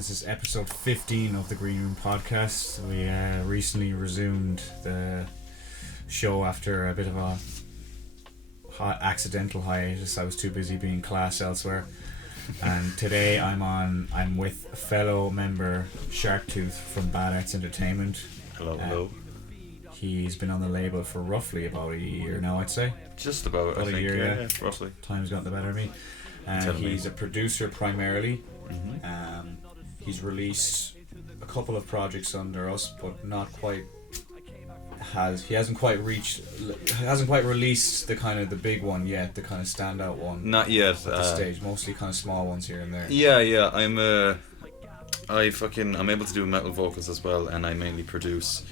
This is episode 15 of the Green Room podcast. We recently resumed the show after a bit of a accidental hiatus. I was too busy being in class elsewhere. And today I'm with a fellow member, Sharktooth from Bad Arts Entertainment. Hello. He's been on the label for roughly about a year now, I'd say. Just about I think, a year, yeah, roughly. Time's gotten the better of me. He's a producer primarily. Mm-hmm. He's released a couple of projects under us, but not quite. He hasn't quite released the kind of the big one yet, the kind of standout one. Not yet. At this stage, mostly kind of small ones here and there. Yeah. I'm able to do metal vocals as well, and I mainly produce.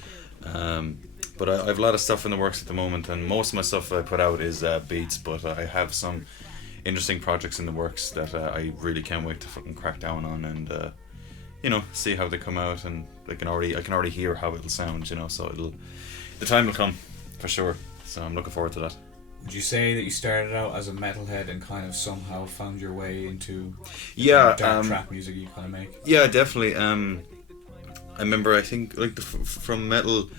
But I have a lot of stuff in the works at the moment, and most of my stuff I put out is beats. But I have some interesting projects in the works that I really can't wait to fucking crack down on and see how they come out, and I can already hear how it'll sound, so the time will come for sure, so I'm looking forward to that. Would you say that you started out as a metalhead and kind of somehow found your way into dark trap music you kind of make? Yeah, definitely. I remember, I think from metal,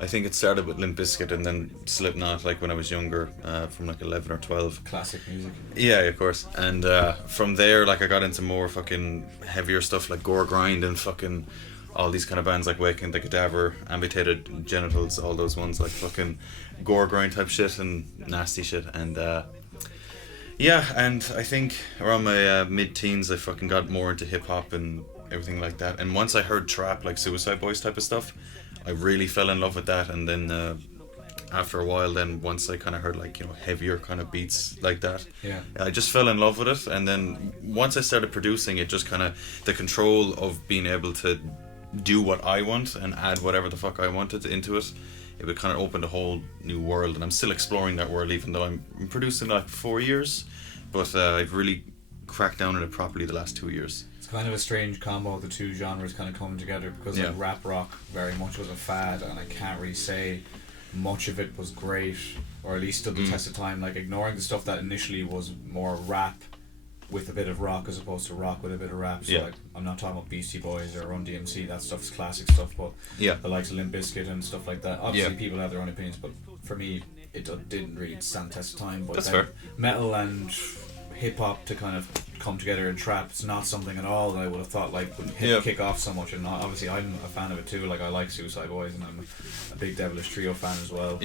I think it started with Limp Bizkit and then Slipknot, like when I was younger, from like 11 or 12. Classic music. Yeah, of course. And from there, like I got into more fucking heavier stuff like Gore Grind and fucking all these kind of bands like Waking the Cadaver, Amputated Genitals, all those ones, like fucking Gore Grind type shit and nasty shit. And and I think around my mid-teens I fucking got more into hip-hop and everything like that. And once I heard trap, like Suicide Boys type of stuff, I really fell in love with that. And then after a while, then once I kind of heard like heavier kind of beats like that, I just fell in love with it. And then once I started producing it, just kind of the control of being able to do what I want and add whatever the fuck I wanted into it, it would kind of open a whole new world. And I'm still exploring that world, even though I'm producing like 4 years, but I've really cracked down on it properly the last 2 years. It's kind of a strange combo of the two genres kind of coming together, because like rap rock very much was a fad, and I can't really say much of it was great, or at least stood the test of time, like ignoring the stuff that initially was more rap with a bit of rock as opposed to rock with a bit of rap. So like, I'm not talking about Beastie Boys or Run DMC, that stuff's classic stuff, but the likes of Limp Bizkit and stuff like that, obviously people have their own opinions, but for me it didn't really stand the test of time. But that's fair. Metal and hip hop to kind of come together in trap, it's not something at all that I would have thought like would kick off so much. And obviously I'm a fan of it too, like I like Suicide Boys and I'm a big Devilish Trio fan as well.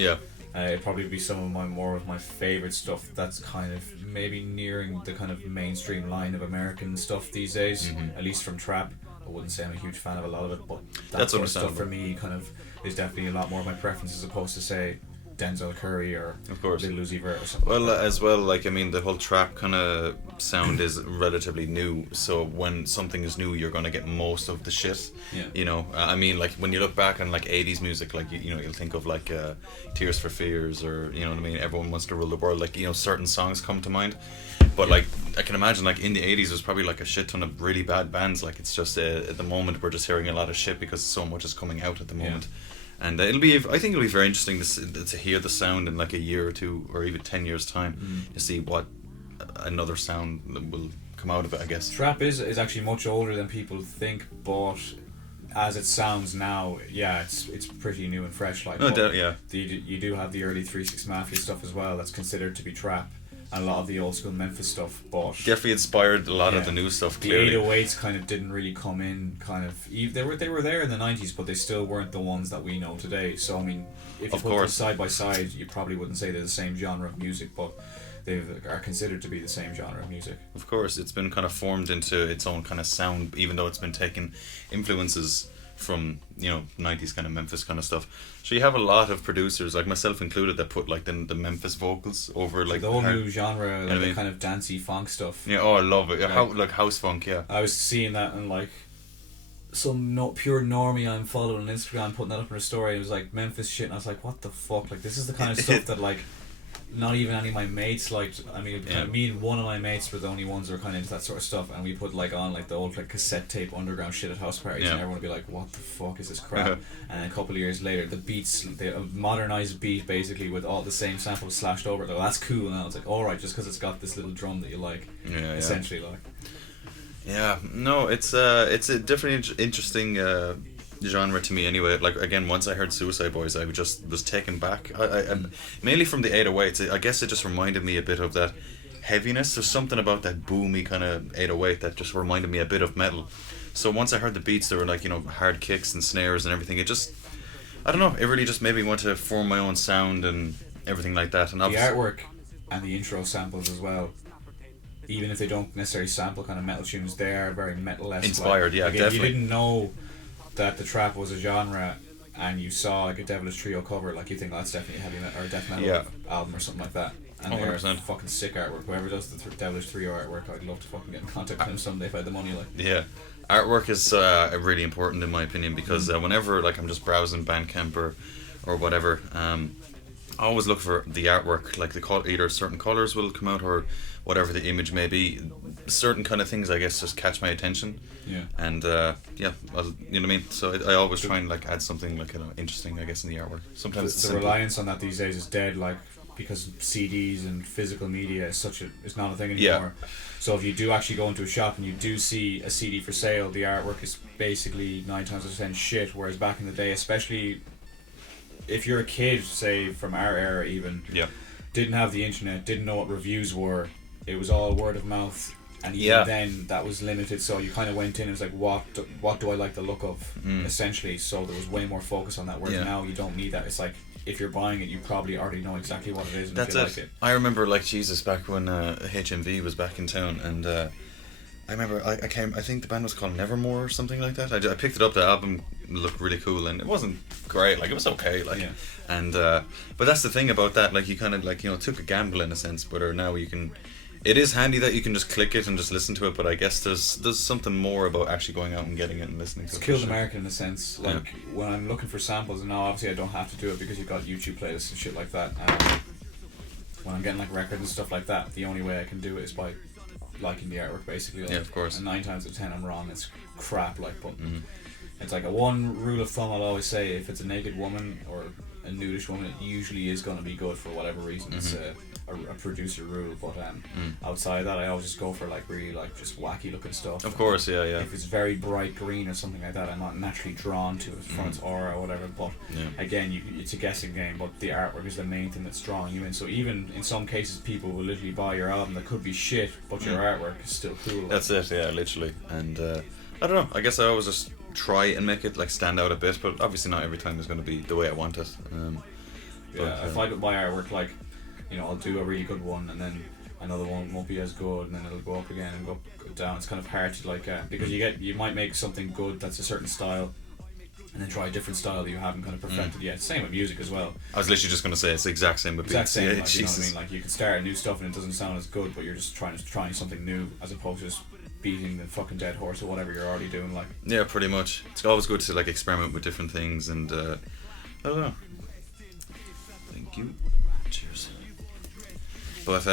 It'd probably be some of my favorite stuff that's kind of maybe nearing the kind of mainstream line of American stuff these days, at least from trap. I wouldn't say I'm a huge fan of a lot of it, but that sort of stuff for me kind of is definitely a lot more of my preference as opposed to say Denzel Curry or Lil Uzi Vert or something. Well, as well, like I mean, the whole trap kind of sound is relatively new. So when something is new, you're gonna get most of the shit. I mean, like when you look back on like 80s music, like you'll think of like Tears for Fears, or you know what I mean. Everyone Wants to Rule the World. Like certain songs come to mind. But like I can imagine, like in the 80s, there's probably like a shit ton of really bad bands. Like it's just at the moment we're just hearing a lot of shit because so much is coming out at the moment. And I think it'll be very interesting to hear the sound in like a year or two, or even 10 years time, to see what another sound will come out of it, I guess. Trap is actually much older than people think, but as it sounds now, it's pretty new and fresh. Like, you do have the early 3-6 Mafia stuff as well that's considered to be trap, and a lot of the old school Memphis stuff, but definitely inspired a lot of the new stuff. Clearly, the 808s kind of didn't really come in. Kind of they were there in the 90s, but they still weren't the ones that we know today. So I mean, if you put them side by side, you probably wouldn't say they're the same genre of music, but they are considered to be the same genre of music. Of course, it's been kind of formed into its own kind of sound, even though it's been taking influences from 90s kind of Memphis kind of stuff. So you have a lot of producers, like myself included, that put like the Memphis vocals over like the whole new genre, like the kind of dancey funk stuff. I love it. Like house funk. I was seeing that in like some pure normie I'm following on Instagram putting that up in her story. It was like Memphis shit, and I was like, what the fuck? Like this is the kind of stuff that like not even any of my mates liked. I mean, me and one of my mates were the only ones that were kind of into that sort of stuff, and we put like on like the old like cassette tape underground shit at house parties, and everyone would be like, what the fuck is this crap? And then a couple of years later, the beats, the modernized beat basically with all the same samples slashed over it, like, that's cool. And I was like, alright, just because it's got this little drum that you like, essentially like. Yeah, no, it's a different, interesting genre to me anyway. Like again, once I heard Suicide Boys, I just was taken back. I mainly from the 808s. I guess it just reminded me a bit of that heaviness. There's something about that boomy kind of 808 that just reminded me a bit of metal. So once I heard the beats, there were like hard kicks and snares and everything. It just, I don't know, it really just made me want to form my own sound and everything like that. And the artwork and the intro samples as well. Even if they don't necessarily sample kind of metal tunes, they are very metal-esque. Inspired, yeah, definitely. If you didn't know that the trap was a genre and you saw like a Devilish Trio cover, like you think that's definitely a heavy metal or a death metal album or something like that. And 100%. they're fucking sick artwork. Whoever does the Devilish Trio artwork, I'd love to fucking get in contact with them someday if I had the money. Like, yeah, artwork is really important in my opinion because whenever like I'm just browsing Bandcamp or whatever, I always look for the artwork. Like either certain colors will come out or whatever the image may be. Certain kind of things I guess just catch my attention. Yeah. And you know what I mean. So I always try and like add something like interesting I guess in the artwork. Sometimes the reliance on that these days is dead. Like, because CDs and physical media is it's not a thing anymore. Yeah. So if you do actually go into a shop and you do see a CD for sale, the artwork is basically 9 times out of 10 shit. Whereas back in the day, especially if you're a kid, say from our era even, didn't have the internet, didn't know what reviews were, it was all word of mouth. And even then, that was limited. So you kind of went in and it was like, what do I like the look of, essentially. So there was way more focus on that. Whereas now you don't need that. It's like, if you're buying it, you probably already know exactly what it is and that's if you like it. I remember like Jesus back when HMV was back in town, and I remember I think the band was called Nevermore or something like that. I picked it up. The album looked really cool, and it wasn't great. Like it was okay. Like, and but that's the thing about that. Like you kind of like took a gamble in a sense, but now you can. It is handy that you can just click it and just listen to it, but I guess there's something more about actually going out and getting it and listening to it. It's killed the market in a sense. Like when I'm looking for samples, and now obviously I don't have to do it because you've got YouTube playlists and shit like that. When I'm getting like records and stuff like that, the only way I can do it is by liking the artwork basically. Like, yeah, of course. And 9 times out of 10 I'm wrong. It's crap. Like, but it's like a one rule of thumb I'll always say: if it's a naked woman or a nudish woman, it usually is going to be good for whatever reason. It's a producer rule, but outside of that I always just go for like really like just wacky looking stuff. Of course, yeah. If it's very bright green or something like that, I'm not naturally drawn to it from its aura or whatever, but again, it's a guessing game, but the artwork is the main thing that's drawing you in. So even in some cases people will literally buy your album that could be shit, but your artwork is still cool. That's it, yeah, literally. And I don't know, I guess I always just try and make it like stand out a bit, but obviously not every time is going to be the way I want it. I find with my artwork, like, I'll do a really good one and then another one won't be as good and then it'll go up again and go down. It's kind of hard to like because you might make something good that's a certain style and then try a different style that you haven't kind of perfected yet. Same with music as well. I was literally just going to say it's the exact same with beats. Like, you know what I mean? Like you can start new stuff and it doesn't sound as good, but you're just trying something new as opposed to just beating the fucking dead horse or whatever you're already doing. Like, yeah, pretty much. It's always good to like experiment with different things, and I don't know. Thank you. Cheers. But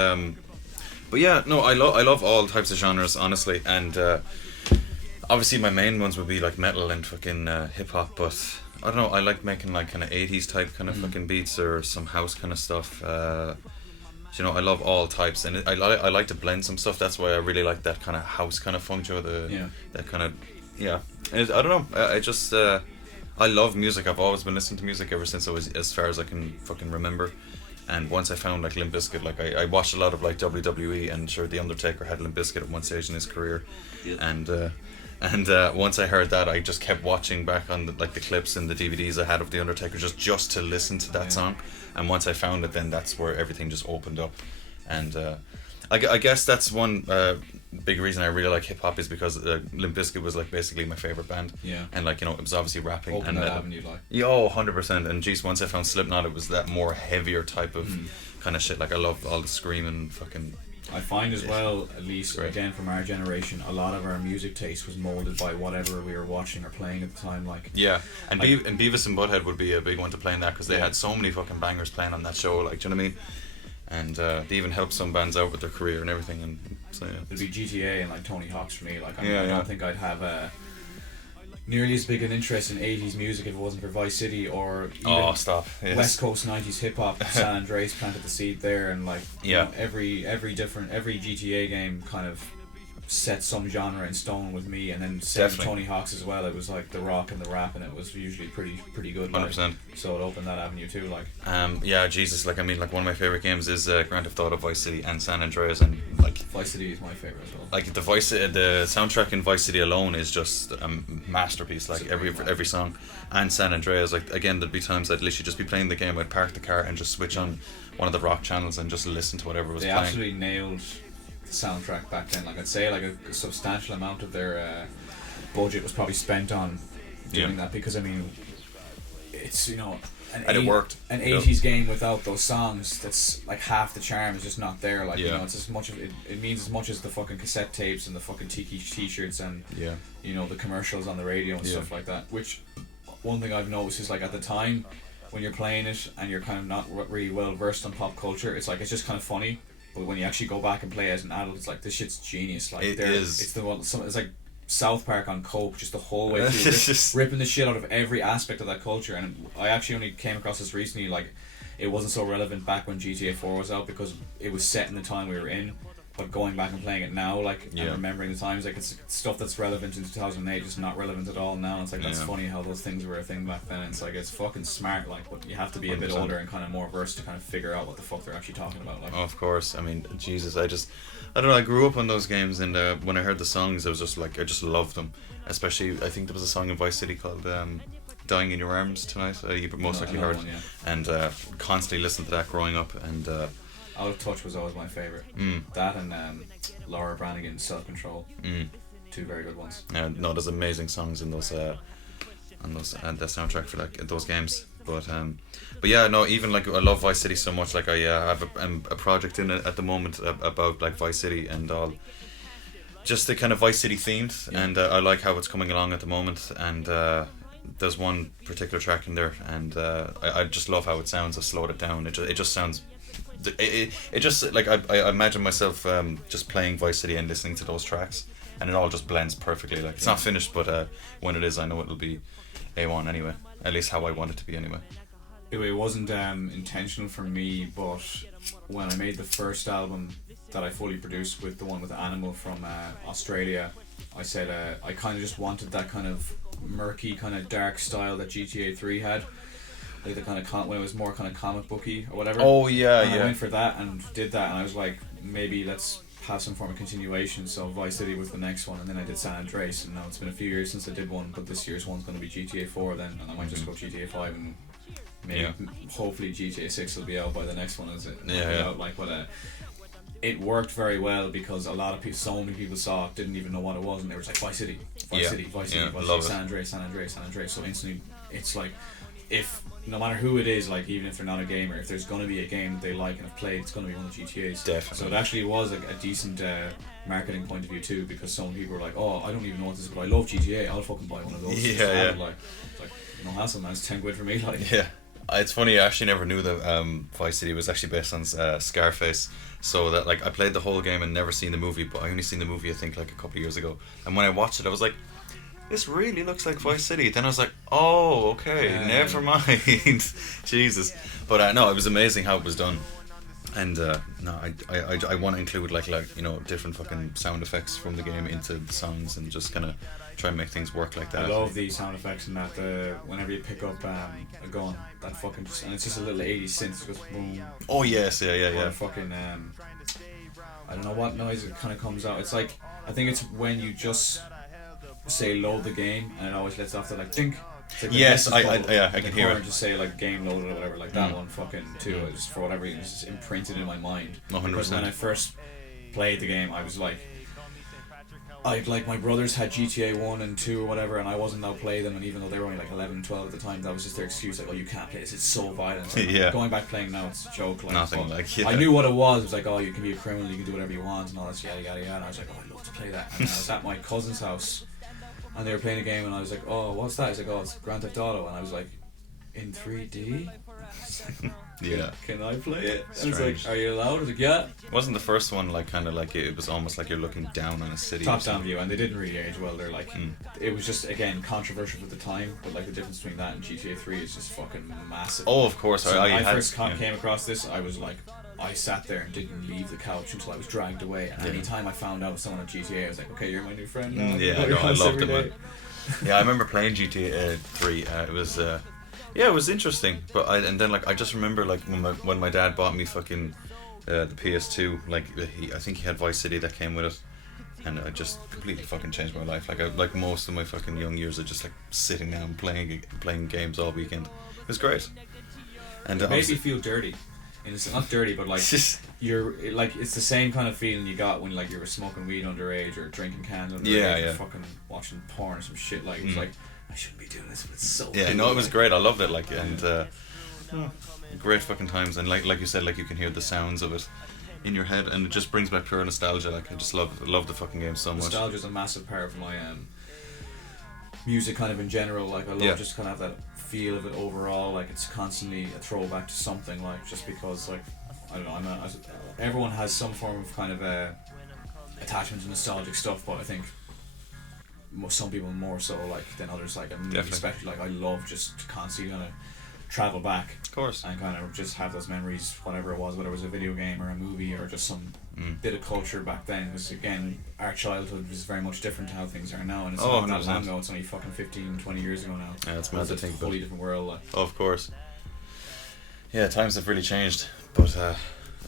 yeah, no, I love all types of genres, honestly, and obviously my main ones would be like metal and fucking hip hop, but I don't know, I like making like kind of 80s type kind of fucking beats or some house kind of stuff. I love all types, and I like to blend some stuff. That's why I really like that kind of house kind of funk, that kind of And I don't know, I just I love music. I've always been listening to music ever since I was as far as I can fucking remember. And once I found like Limp Bizkit, like I watched a lot of like WWE, and sure, The Undertaker had Limp Bizkit at one stage in his career, and once I heard that, I just kept watching back on the clips and the DVDs I had of The Undertaker just to listen to that song. And once I found it, then that's where everything just opened up. And I guess that's one big reason I really like hip hop is because Limp Bizkit was like basically my favorite band. Yeah. And like it was obviously rapping Open and that avenue, like. Yeah, 100%. And geez, once I found Slipknot, it was that more heavier type of kind of shit. Like I love all the screaming fucking. I find as well, at least again from our generation, a lot of our music taste was molded by whatever we were watching or playing at the time. Like, yeah, and and Beavis and Butthead would be a big one to play in that because they had so many fucking bangers playing on that show. Like, do you know what I mean? And they even helped some bands out with their career and everything. And so it'd be GTA and like Tony Hawk's for me. Like, I don't think I'd have nearly as big an interest in 80s music if it wasn't for Vice City or even West Coast 90s hip hop. San Andreas planted the seed there, and like every GTA game kind of set some genre in stone with me, and then same with Tony Hawk's as well. It was like the rock and the rap, and it was usually pretty good. 100%. So it opened that avenue too. Like, yeah, Jesus, like I mean, like one of my favorite games is Grand Theft Auto, Vice City, and San Andreas, and like Vice City is my favorite as well. Like the soundtrack in Vice City alone is just a masterpiece. Like every song, and San Andreas. Like again, there'd be times I'd literally just be playing the game. I'd park the car and just switch on one of the rock channels and just listen to whatever was playing. They absolutely nailed the soundtrack back then. Like I'd say, like a substantial amount of their budget was probably spent on doing that, because I mean, it's, you know, it worked. An 80s game without those songs, that's like half the charm is just not there. Like, you know, it's as much of it means as much as the fucking cassette tapes and the fucking tiki t-shirts and you know, the commercials on the radio and stuff like that. Which one thing I've noticed is, like, at the time when you're playing it and you're kind of not really well versed on pop culture, it's like, it's just kind of funny. But when you actually go back and play as an adult, it's like, this shit's genius. Like, it is. It's the one. It's like South Park on coke, just the whole way through, ripping the shit out of every aspect of that culture. And I actually only came across this recently. Like, it wasn't so relevant back when GTA 4 was out, because it was set in the time we were in. But going back and playing it now, like, and remembering the times, like, it's stuff that's relevant in 2008, just not relevant at all now. It's like, that's funny how those things were a thing back then. It's like, it's fucking smart, like, but you have to be a bit older and kind of more versed to kind of figure out what the fuck they're actually talking about. Like, oh, of course. I mean, Jesus, I don't know, I grew up on those games, and when I heard the songs, I was just like, I just loved them. Especially, I think there was a song in Vice City called Dying in Your Arms Tonight. You most likely heard. And constantly listened to that growing up. And Out of Touch was always my favourite. That and Laura Branigan's Self Control. Two very good ones. Yeah, no, there's amazing songs in those and the soundtrack for those games. But yeah, no, even like, I love Vice City so much. Like, I have a project in it at the moment about like Vice City and all, just the kind of Vice City themed, and I like how it's coming along at the moment. And there's one particular track in there, and I just love how it sounds. I slowed it down. It just sounds. It just, like, I imagine myself just playing Vice City and listening to those tracks, and it all just blends perfectly. Like, it's not finished, but when it is, I know it'll be A1 anyway. At least how I want it to be anyway. It wasn't intentional for me, but when I made the first album that I fully produced, with the one with Animal from Australia, I said I kind of just wanted that kind of murky, kind of dark style that GTA 3 had. Like the kind of when it was more kind of comic booky or whatever. Oh yeah, and I went for that and did that, and I was like, maybe let's have some form of continuation. So Vice City was the next one, and then I did San Andreas, and now it's been a few years since I did one, but this year's one's going to be GTA 4 then, and I might just go GTA 5, and maybe hopefully GTA 6 will be out by the next one, is it? Out, like, but it worked very well, because a lot of people, so many people saw it, didn't even know what it was, and they were like, Vice City, Vice City, San Andreas, San Andreas, San Andreas. So instantly, it's like, if no matter who it is, like, even if they're not a gamer, if there's going to be a game that they like and have played, it's going to be one of the GTAs. Definitely. So it actually was a decent marketing point of view too, because some people were like, oh, I don't even know what this is, but I love GTA, I'll fucking buy one of those. Like, it's like, no hassle, man, it's 10 quid for me. Like, yeah. It's funny, I actually never knew that Vice City was actually based on Scarface. So that, like, I played the whole game and never seen the movie, but I only seen the movie I think like a couple of years ago. And when I watched it, I was like, this really looks like Vice City. Then I was like, oh, okay, never mind. Jesus. But no, it was amazing how it was done. And no, I want to include like you know, different fucking sound effects from the game into the songs, and just kind of try and make things work like that. I love the sound effects and that. Whenever you pick up a gun, that fucking and it's just a little 80s synth, just boom. Oh yes, yeah. Fucking I don't know what noise it kind of comes out. It's like, I think it's when you just say load the game, and it always lets off the like think. Like yes, I can hear it. Just say like game loaded or whatever, like that one fucking too. Just for whatever reason, it's just imprinted in my mind. 100%. Because when I first played the game, I was like, my brothers had GTA 1 and 2 or whatever, and I wasn't allowed to play them, and even though they were only like 11, 12 at the time, that was just their excuse, like, oh, you can't play this, it's so violent. Like, going back playing now, it's a joke. Like, nothing like, I knew what it was. It was like, oh, you can be a criminal, you can do whatever you want, and all this yada yada yada. And I was like, oh, I'd love to play that. And I was at my cousin's house, and they were playing a game, and I was like, oh, what's that? He's like, oh, it's Grand Theft Auto. And I was like, in 3D? Yeah. Can I play it? And it's like, are you allowed? I was like, yeah. Wasn't the first one like kind of like it was almost like you're looking down on a city? Top down view, and they didn't really age well. They're like, it was just, again, controversial at the time, but like the difference between that and GTA 3 is just fucking massive. Oh, of course. So I first came across this, I was like, I sat there and didn't leave the couch until I was dragged away. And any time I found out someone at GTA, I was like, okay, you're my new friend now. Yeah, no, I loved it, man. Yeah, I remember playing GTA 3. It was it was interesting. But and then like I just remember like when my dad bought me fucking the PS2. Like I think he had Vice City that came with it. And it just completely fucking changed my life. Like most of my fucking young years, are just like sitting down playing games all weekend. It was great. And it made me feel dirty. And it's not dirty, but like you're like it's the same kind of feeling you got when like you were smoking weed underage or drinking cans underage or fucking watching porn or some shit. Like it was like I shouldn't be doing this, but it's so. Yeah, cool. no, it was great. I loved it. Like and great fucking times. And like you said, like you can hear the sounds of it in your head, and it just brings back pure nostalgia. Like I just love the fucking game so much. Nostalgia is a massive part of my music kind of in general. Like I love just kind of have that feel of it overall. Like it's constantly a throwback to something. Like just because like I don't know, everyone has some form of kind of attachment to nostalgic stuff, but I think some people more so like than others. Like especially like I love just constantly kind of travel back, of course, and kind of just have those memories, whatever it was, whether it was a video game or a movie or just some bit of culture back then. Because again, our childhood was very much different to how things are now, and it's not that long ago. It's only fucking 15, 20 years ago now. Yeah, it's mad to think about. Totally different world. Like. Oh, of course. Yeah, times have really changed, but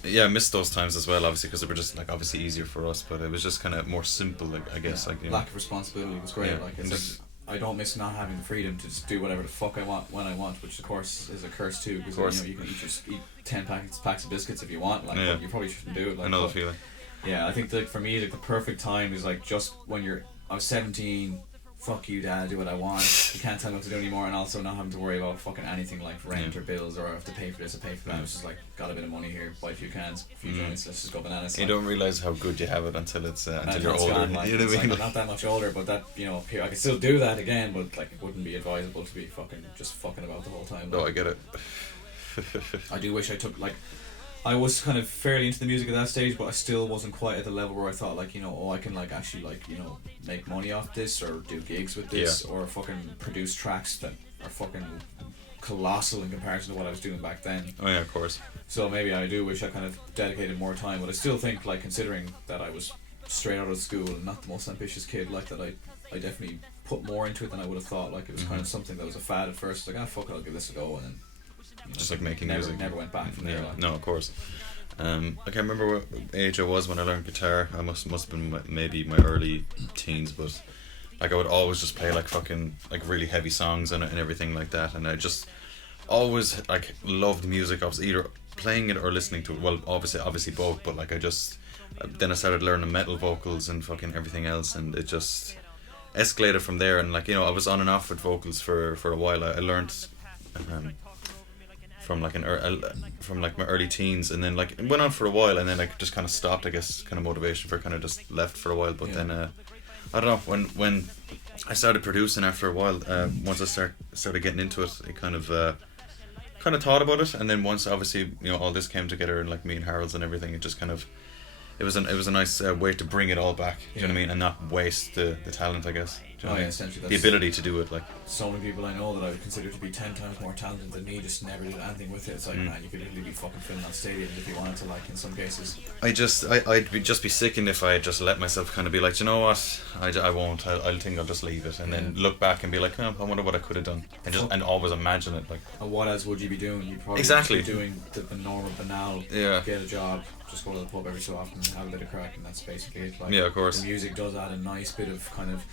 yeah, I missed those times as well. Obviously, because they were just like obviously easier for us, but it was just kind of more simple. Like I guess, like lack of responsibility was great. Like it's like. I don't miss not having the freedom to just do whatever the fuck I want when I want, which of course is a curse too, because you can eat 10 packs of biscuits if you want, like but you probably shouldn't do it. Like, another feeling. Yeah, I think like for me like the perfect time is like just when I was 17, fuck you dad, do what I want, you can't tell me what to do anymore, and also not having to worry about fucking anything like rent or bills, or I have to pay for this or pay for that. It's just like, got a bit of money here, buy a few cans, a few joints, let's just go bananas. You don't realise how good you have it until you're older. Gone, like, you know what I mean? I'm not that much older, but that, I can still do that again, but like it wouldn't be advisable to be fucking about the whole time. No, I get it. I do wish I took like I was kind of fairly into the music at that stage, but I still wasn't quite at the level where I thought like, I can like actually like, make money off this or do gigs with this or fucking produce tracks that are fucking colossal in comparison to what I was doing back then. Oh yeah, of course. So maybe I do wish I kind of dedicated more time, but I still think like considering that I was straight out of school and not the most ambitious kid, like that I definitely put more into it than I would have thought. Like it was kind of something that was a fad at first, like fuck it, I'll give this a go, and then just like making music. Never went back from there. Like. No, of course. I can't remember what age I was when I learned guitar. I must have been maybe my early teens, but like I would always just play like fucking like really heavy songs and everything like that, and I just always like loved music. I was either playing it or listening to it. Well, obviously both, but like then I started learning metal vocals and fucking everything else, and it just escalated from there. And like I was on and off with vocals for a while. I learned from like my early teens, and then like it went on for a while, and then I just kind of stopped. I guess kind of motivation for kind of just left for a while. But then I don't know, when I started producing after a while, once I started getting into it, I kind of thought about it, and then once obviously all this came together, and like me and Harold's and everything, it just kind of it was a nice way to bring it all back. Do you know what I mean? And not waste the talent, I guess. Do you know what I mean? Essentially, the ability to do it. Like so many people I know that I would consider to be 10 times more talented than me just never did anything with it. It's like, man, you could literally be fucking filling out stadiums if you wanted to. Like in some cases, I'd just be sickened if I just let myself kind of be like, you know what, I won't. I'll think I'll just leave it, and then look back and be like, oh, I wonder what I could have done, and always imagine it. Like, and what else would you be doing? You'd probably exactly be doing the normal banal. Yeah. Get a job. Just go to the pub every so often and have a bit of crack, and that's basically it. Like, yeah, of course. The music does add a nice bit of kind of.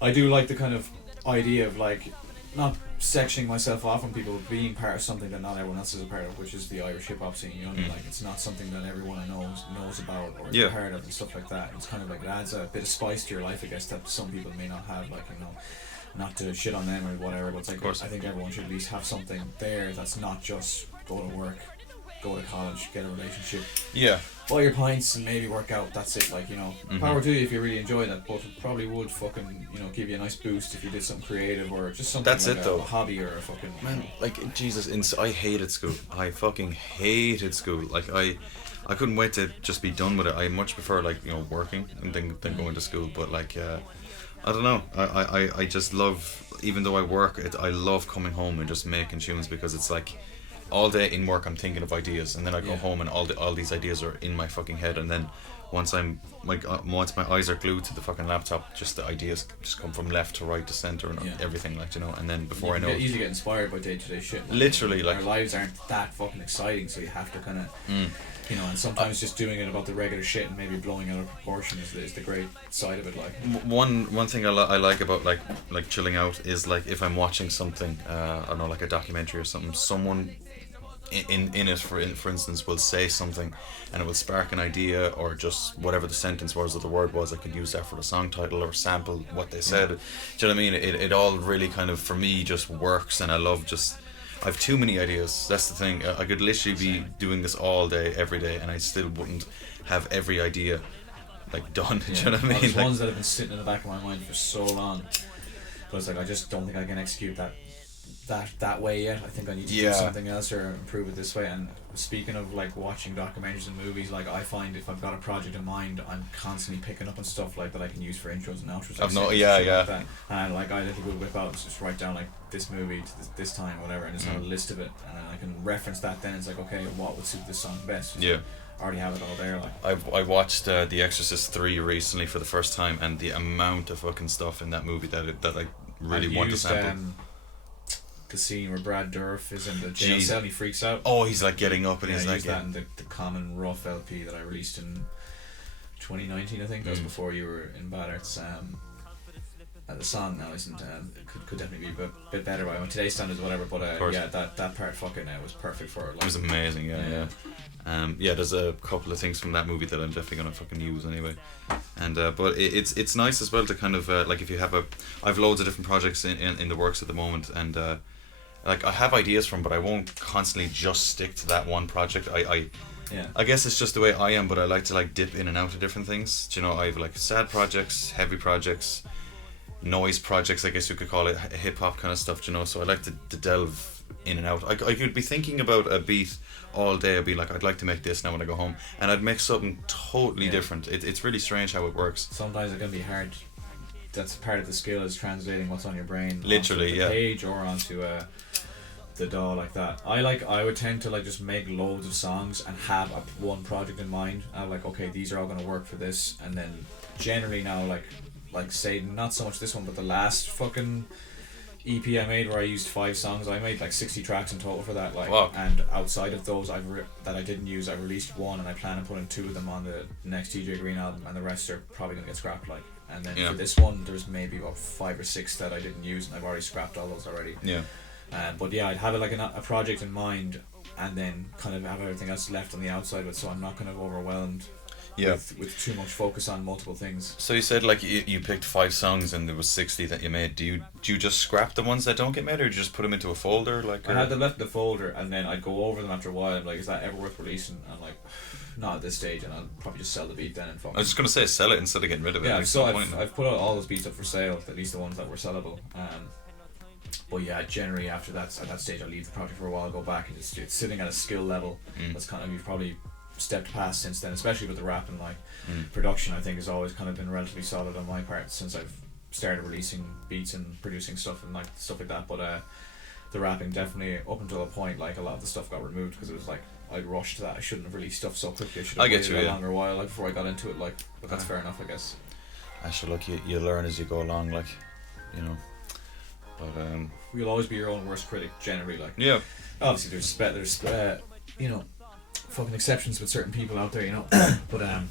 I do like the kind of idea of like not sectioning myself off from people, being part of something that not everyone else is a part of, which is the Irish hip hop scene. You know, like it's not something that everyone I know knows about or is part of and stuff like that. It's kind of like it adds a bit of spice to your life, I guess, that some people may not have. Like not to shit on them or whatever, but it's like I think everyone should at least have something there that's not just go to work, go to college, get a relationship, buy your pints and maybe work out. That's it. Like power to you if you really enjoy that, but it probably would fucking give you a nice boost if you did something creative or just something. That's like it though. A hobby or a fucking like Jesus. I hated school. I fucking hated school. Like I couldn't wait to just be done with it. I much prefer like working and then going to school. But like I don't know. I just love, even though I work, I love coming home and just making tunes, because it's like all day in work I'm thinking of ideas, and then I go home and all these ideas are in my fucking head, and then once my eyes are glued to the fucking laptop, just the ideas just come from left to right to center and everything, like, you know. And then before I know, easily get inspired by day-to-day shit. Literally, like, our lives aren't that fucking exciting, so you have to kind of, you know. And sometimes just doing it about the regular shit and maybe blowing out of proportion is the great side of it. Like, one thing I like about like chilling out is, like, if I'm watching something, I don't know, like a documentary or something, someone in it, for instance, will say something and it will spark an idea, or just whatever the sentence was or the word was, I could use that for the song title or sample what they said. Do you know what I mean? It all really kind of, for me, just works, and I love just, I have too many ideas. That's the thing. I could literally be doing this all day, every day, and I still wouldn't have every idea like done. Do you know what I mean? There's ones that have been sitting in the back of my mind for so long, but it's like, I just don't think I can execute that way yet. I think I need to do something else or improve it this way. And speaking of like watching documentaries and movies, like, I find if I've got a project in mind, I'm constantly picking up on stuff like that I can use for intros and outros. Like that. And like, I literally would whip out and just write down like this movie to this time, whatever, and just have a list of it, and then I can reference that. Then it's like, okay, what would suit this song best? I already have it all there. Like, I watched The Exorcist 3 recently for the first time, and the amount of fucking stuff in that movie that I really want to sample. The scene where Brad Dourif is in the jail cell and he freaks out. Oh, he's like getting up and he's like, that in the Common Rough LP that I released in 2019, I think. That was before you were in Bad Arts. The song now isn't could definitely be a bit better by today's standards, whatever. But that part fucking was perfect for it. Like, it was amazing. There's a couple of things from that movie that I'm definitely gonna fucking use anyway. And but it's nice as well to kind of like, if you have I've loads of different projects in the works at the moment, and like, I have ideas from, but I won't constantly just stick to that one project. I guess it's just the way I am, but I like to like dip in and out of different things. Do you know, I have like sad projects, heavy projects, noise projects, I guess you could call it, hip hop kind of stuff. Do you know, so I like to delve in and out. I could be thinking about a beat all day. I'd be like, I'd like to make this now when I go home, and I'd make something totally different. It's really strange how it works. Sometimes it can be hard. That's part of the skill, is translating what's on your brain literally onto the page or onto the DAW like that. I would tend to like just make loads of songs and have one project in mind. I'm like, okay, these are all gonna work for this, and then generally now like say, not so much this one, but the last fucking EP I made, where I used 5 songs, I made like 60 tracks in total for that. Like, wow. And outside of those that I didn't use, I released 1, and I plan on putting 2 of them on the next TJ Green album, and the rest are probably gonna get scrapped. Like, and then for this one, there's maybe about 5 or 6 that I didn't use, and I've already scrapped all those already. But I'd have it like a project in mind, and then kind of have everything else left on the outside of it, so I'm not kind of overwhelmed with too much focus on multiple things. So you said like you picked 5 songs and there was 60 that you made. Do you just scrap the ones that don't get made, or do you just put them into a folder? Like, I had them left in the folder, and then I'd go over them after a while. I'm like, is that ever worth releasing? And I'm like, not at this stage, and I'll probably just sell the beat then. And I was just gonna say, sell it instead of getting rid of it. Yeah, so I've put out all those beats up for sale, at least the ones that were sellable. But yeah, generally after that, at that stage, I'll leave the project for a while, go back, and just it's sitting at a skill level that's kind of, you've probably stepped past since then, especially with the rap, and like production I think has always kind of been relatively solid on my part since I've started releasing beats and producing stuff and like stuff like that. But the rapping, definitely up until a point, like a lot of the stuff got removed because it was like I'd rushed that. I shouldn't have released stuff so quickly. I should have waited a longer while, like, before I got into it, like, but that's fair enough, I guess. Actually, like, you learn as you go along, like, you know. But you'll always be your own worst critic, generally. Like, obviously there's you know, fucking exceptions with certain people out there, you know. But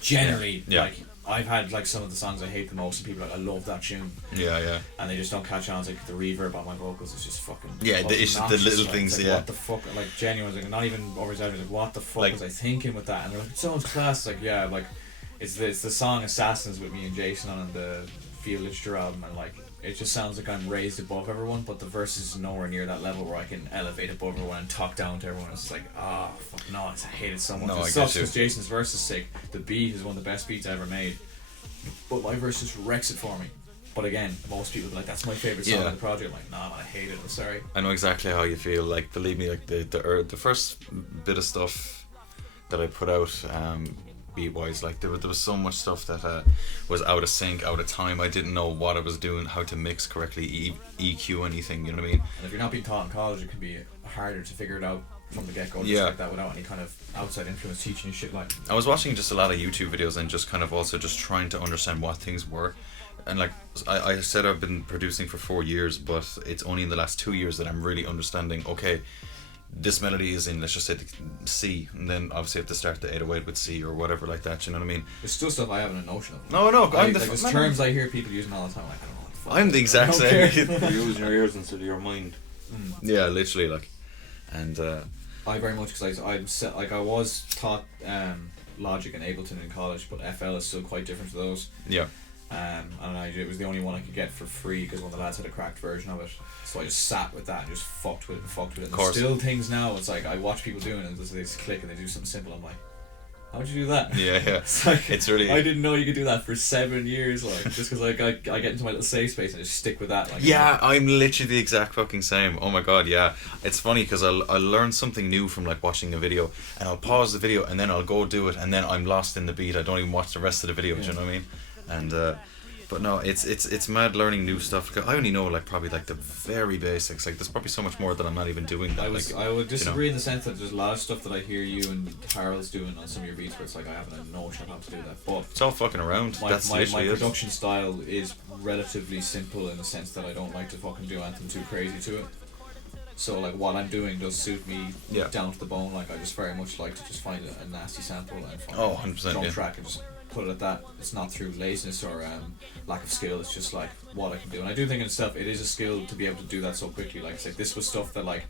generally, like, I've had like some of the songs I hate the most, and people are like, I love that tune. And they just don't catch on. It's like the reverb on my vocals is just fucking. The little like, things. Like, what the fuck? Like, genuine, like, not even over like, what the fuck was I thinking with that? And they're like, it sounds class. Like, like, it's the song Assassins with me and Jason on the Field Literature album, and like, it just sounds like I'm raised above everyone, but the verse is nowhere near that level where I can elevate above everyone and talk down to everyone. It's like, fuck no, I hate it so much. It sucks because Jason's verse is sick. The beat is one of the best beats I ever made, but my verse just wrecks it for me. But again, most people are like, that's my favourite song of the project. I'm like, nah man, I hate it, I'm sorry. I know exactly how you feel. Like, believe me, like the first bit of stuff that I put out, beat wise. Like there was so much stuff that was out of sync, out of time. I didn't know what I was doing, how to mix correctly, EQ anything. You know what I mean? And if you're not being taught in college, it can be harder to figure it out from the get go, just like that, without any kind of outside influence teaching you shit. Like, I was watching just a lot of YouTube videos and just kind of also just trying to understand what things were. And like I said, I've been producing for 4 years, but it's only in the last 2 years that I'm really understanding, okay, this melody is in, let's just say, the C, and then obviously I have to start the 808 with C or whatever like that, you know what I mean? There's still stuff I haven't a notion of. No, there's terms I hear people using all the time, like, I don't know what the fuck. I'm the exact same. You're using your ears instead of your mind. Yeah, literally, like, and I very much, because I was taught Logic and Ableton in college, but FL is still quite different to those. Yeah. And it was the only one I could get for free because one of the lads had a cracked version of it. So I just sat with that and just fucked with it. And there's still things now, it's like I watch people doing it and they just click and they do something simple. I'm like, how'd you do that? Yeah. It's like, it's really. I didn't know you could do that for 7 years, like, just because like I get into my little safe space and I just stick with that. Like, yeah, I'm literally the exact fucking same. Oh my god, yeah. It's funny because I'll learn something new from like watching a video, and I'll pause the video and then I'll go do it, and then I'm lost in the beat. I don't even watch the rest of the video. Do you know what I mean? And but no, it's mad learning new stuff. I only know like probably like the very basics. Like there's probably so much more that I'm not even doing. That, I would disagree in the sense that there's a lot of stuff that I hear you and Harold's doing on some of your beats where it's like I haven't a notion of how to do that. But it's all fucking around. My That's literally production style is relatively simple in the sense that I don't like to fucking do anything too crazy to it. So like what I'm doing does suit me down to the bone. Like I just very much like to just find a nasty sample and find a 100%, drum track and just put it at that. It's not through laziness or lack of skill. It's just like what I can do. And I do think in itself it is a skill to be able to do that so quickly. Like it's like this was stuff that like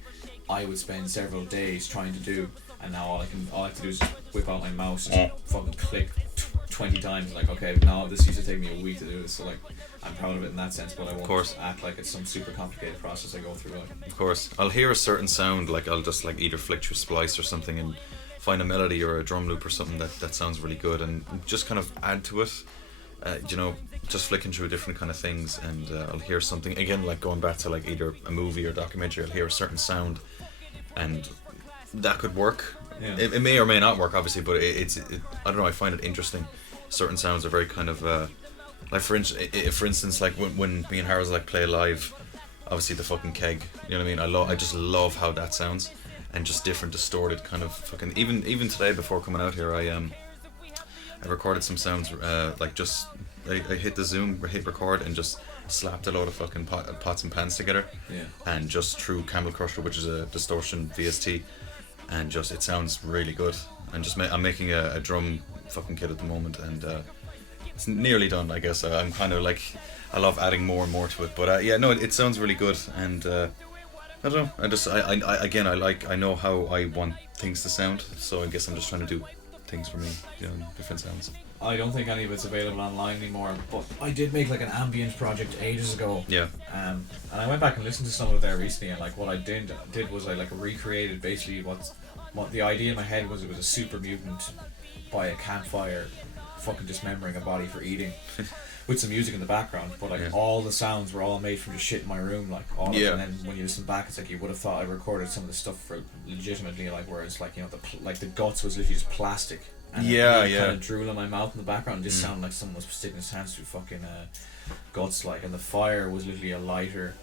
I would spend several days trying to do, and now all I have to do is just whip out my mouse and fucking click 20 times. Like okay, now this used to take me a week to do this. So like I'm proud of it in that sense, but I won't act like it's some super complicated process I go through. Like. Of course, I'll hear a certain sound, like I'll just like either flick through Splice or something and find a melody or a drum loop or something that sounds really good, and just kind of add to it. You know, just flicking through different kind of things, and I'll hear something again, like going back to like either a movie or documentary. I'll hear a certain sound, and that could work. Yeah. It may or may not work, obviously, but it's I don't know. I find it interesting. Certain sounds are very kind of like for instance, like when me and Harold like play live, obviously the fucking keg. You know what I mean? I just love how that sounds, and just different distorted kind of fucking. Even today before coming out here, I recorded some sounds like just I hit the zoom, hit record, and just slapped a load of fucking pots and pans together, and just through Camel Crusher, which is a distortion VST, and just it sounds really good. And just I'm making a drum fucking kit at the moment, and it's nearly done. I guess I'm kind of like I love adding more and more to it, but yeah, no, it sounds really good, and I don't know. I know how I want things to sound, so I guess I'm just trying to do things for me, you know, different sounds. I don't think any of it's available online anymore, but I did make like an ambient project ages ago. Yeah. And I went back and listened to some of it there recently, and like what I did was I like recreated basically what the idea in my head was. It was a super mutant by a campfire, fucking dismembering a body for eating, with some music in the background. But like all the sounds were all made from just shit in my room, like all of it. And then when you listen back, it's like you would have thought I recorded some of the stuff for legitimately, like where it's like, you know, the guts was literally just plastic. And kind of drool in my mouth in the background. It just sounded like someone was sticking his hands through fucking guts, like. And the fire was literally a lighter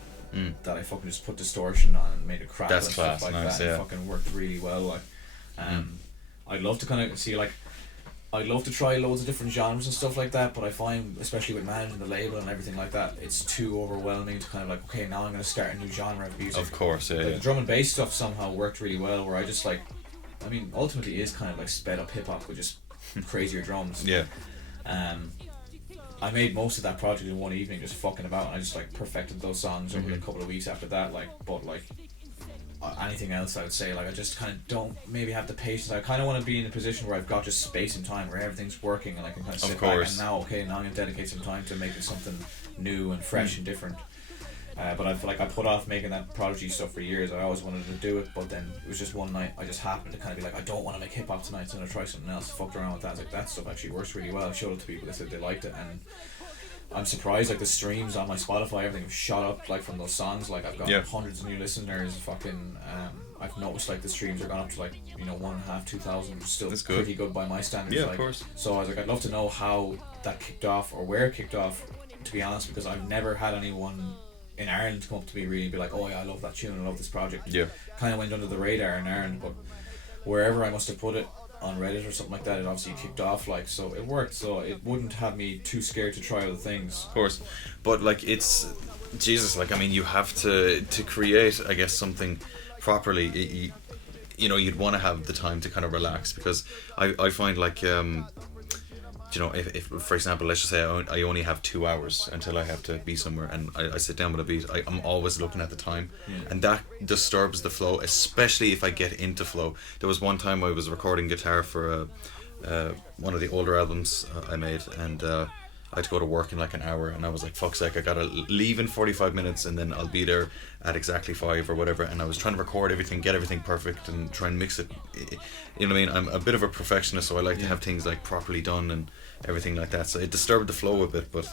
that I fucking just put distortion on and made it crackle. That's and class, stuff like nice, that. It fucking worked really well, like. I'd love to kind of see, like, I'd love to try loads of different genres and stuff like that, but I find, especially with managing the label and everything like that, it's too overwhelming to kind of like, okay, now I'm going to start a new genre of music. Of course, yeah. The drum and bass stuff somehow worked really well, where I just like, I mean, ultimately it is kind of like sped up hip hop with just crazier drums. Yeah. I made most of that project in one evening, just fucking about, and I just like perfected those songs over a couple of weeks after that. Like, but like anything else, I would say, like, I just kind of don't maybe have the patience. I kind of want to be in a position where I've got just space and time, where everything's working, and I can kind of sit back and now, okay, now I'm gonna dedicate some time to making something new and fresh and different. But I put off making that Prodigy stuff for years. I always wanted to do it, but then it was just one night I just happened to kind of be like, I don't want to make hip hop tonight, so I'm gonna try something else. Fucked around with that. I was like, that stuff actually works really well. I showed it to people. They said they liked it, and I'm surprised, like the streams on my Spotify, everything have shot up, like from those songs. Like I've got hundreds of new listeners. Fucking, I've noticed like the streams are gone up to like 1.5, 2,000, which is still pretty good by my standards. Yeah, like, of course. So I was like, I'd love to know how that kicked off or where it kicked off. To be honest, because I've never had anyone in Ireland come up to me really and be like, oh yeah, I love that tune, I love this project. Yeah. Kind of went under the radar in Ireland, but wherever I must have put it, on Reddit or something like that, it obviously kicked off, like, so it worked, so it wouldn't have me too scared to try other things. Of course, but like it's Jesus, like I mean, you have to create, I guess, something properly. You'd want to have the time to kind of relax, because I find like if for example, let's just say I only have 2 hours until I have to be somewhere, and I sit down with a beat, I'm always looking at the time, and that disturbs the flow, especially if I get into flow. There was one time I was recording guitar for one of the older albums I made, and I had to go to work in like an hour, and I was like, fuck's sake, I gotta leave in 45 minutes and then I'll be there at exactly 5 or whatever, and I was trying to record everything, get everything perfect and try and mix it, you know what I mean? I'm a bit of a perfectionist, so I like to have things like properly done and everything like that, so it disturbed the flow a bit, but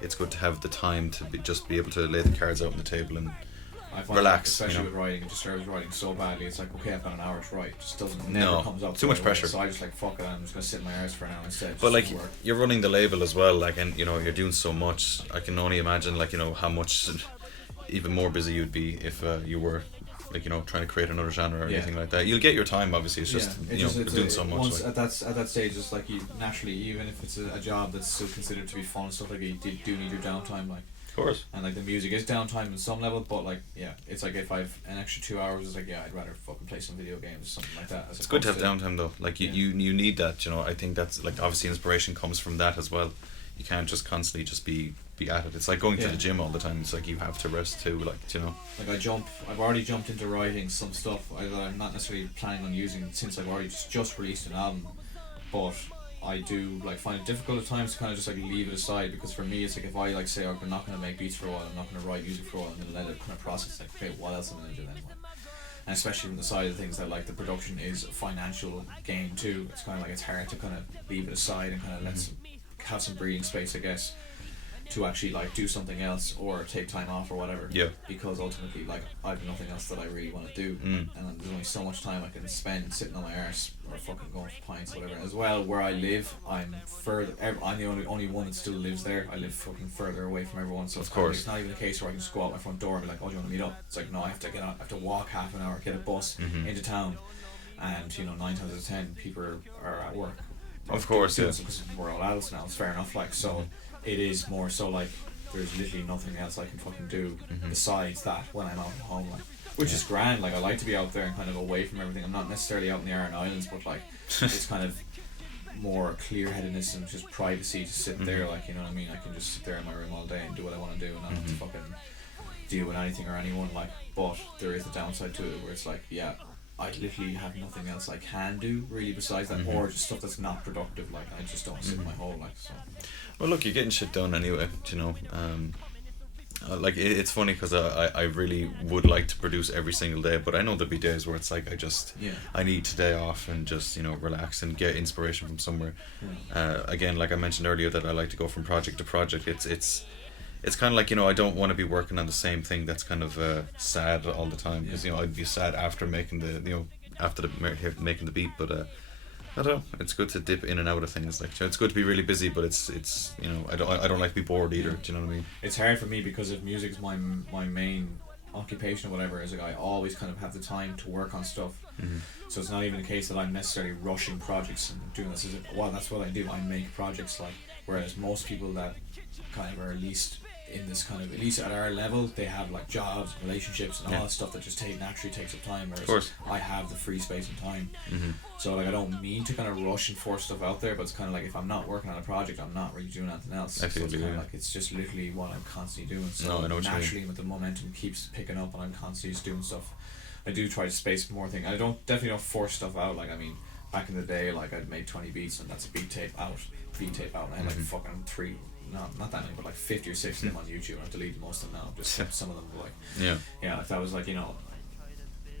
it's good to have the time to just be able to lay the cards out on the table and I find relax, like, especially with writing, it disturbs writing so badly. It's like, okay, I've got an hour to write, it just never comes up. Too much pressure. So I just like, fuck it, I'm just gonna sit in my house for an hour instead. But like, you're running the label as well, like, and you're doing so much. I can only imagine, like, how much even more busy you'd be if you were like trying to create another genre or anything like that. You'll get your time, obviously. It's just it's doing so much. Once at that stage, it's like you naturally, even if it's a job that's still considered to be fun and stuff, like you do need your downtime, like. Of course. And like the music is downtime on some level, but like it's like if I've an extra 2 hours, it's like I'd rather fucking play some video games or something like that. It's good to have downtime though. Like you need that. I think that's like obviously inspiration comes from that as well. You can't just constantly just be at it. It's like going to the gym all the time. It's like you have to rest too. Like Like I've already jumped into writing some stuff I'm not necessarily planning on using since I've already just released an album, but I do like find it difficult at times to kind of just like leave it aside, because for me it's like if I like say I'm not going to make beats for a while, I'm not going to write music for a while, and then let it kind of process like, okay, what else am I going to do then? And especially from the side of things that like the production is a financial game too, it's kind of like it's hard to kind of leave it aside and kind of have some breathing space, I guess, to actually like do something else or take time off or whatever. Yeah. Because ultimately, like, I've nothing else that I really want to do, and there's only so much time I can spend sitting on my arse or fucking going for pints or whatever. As well, where I live, I'm the only one that still lives there. I live fucking further away from everyone, so it's not even a case where I can just go out my front door and be like, oh, do you want to meet up? It's like, no, I have to get out, I have to walk half an hour, get a bus into town, and 9 times out of 10 people are at work. Of course, yeah. Because we're all adults now, it's fair enough, like, so it is more so like there's literally nothing else I can fucking do besides that when I'm out at home, like, which is grand. Like, I like to be out there and kind of away from everything. I'm not necessarily out in the Aran Islands, but like it's kind of more clear-headedness and just privacy to sit there, like, you know what I mean? I can just sit there in my room all day and do what I want to do and not have to fucking deal with anything or anyone, like. But there is a downside to it where it's like, I literally have nothing else I can do really besides that, or just stuff that's not productive. Like, I just don't sit in my hole, like, so. Well, look, you're getting shit done anyway, like, it's funny because I really would like to produce every single day, but I know there'll be days where it's like I need today off and just relax and get inspiration from somewhere. Again, like I mentioned earlier, that I like to go from project to project. It's kind of like, I don't want to be working on the same thing that's kind of sad all the time, because I'd be sad after making making the beat, but I don't know, it's good to dip in and out of things, like, it's good to be really busy, but it's I don't like to be bored either. Do you know what I mean? It's hard for me because if music is my main occupation or whatever, is like I always kind of have the time to work on stuff. So it's not even a case that I'm necessarily rushing projects and doing this. That's what I do. I make projects, like, whereas most people that kind of are at least in this kind of, at least at our level, they have like jobs, relationships, and all that stuff that just naturally takes up time, whereas I have the free space and time. So like I don't mean to kind of rush and force stuff out there, but it's kind of like if I'm not working on a project, I'm not really doing anything else. So it's kind of like it's just literally what I'm constantly doing. So naturally, with the momentum keeps picking up and I'm constantly just doing stuff, I do try to space more things. I definitely don't force stuff out. Like, I mean, back in the day, like, I'd made 20 beats and that's a beat tape out, and I had like fucking 3, not that many, but like 50 or 60 of them on YouTube. I've deleted most of them now, just some of them, but like, like that was like,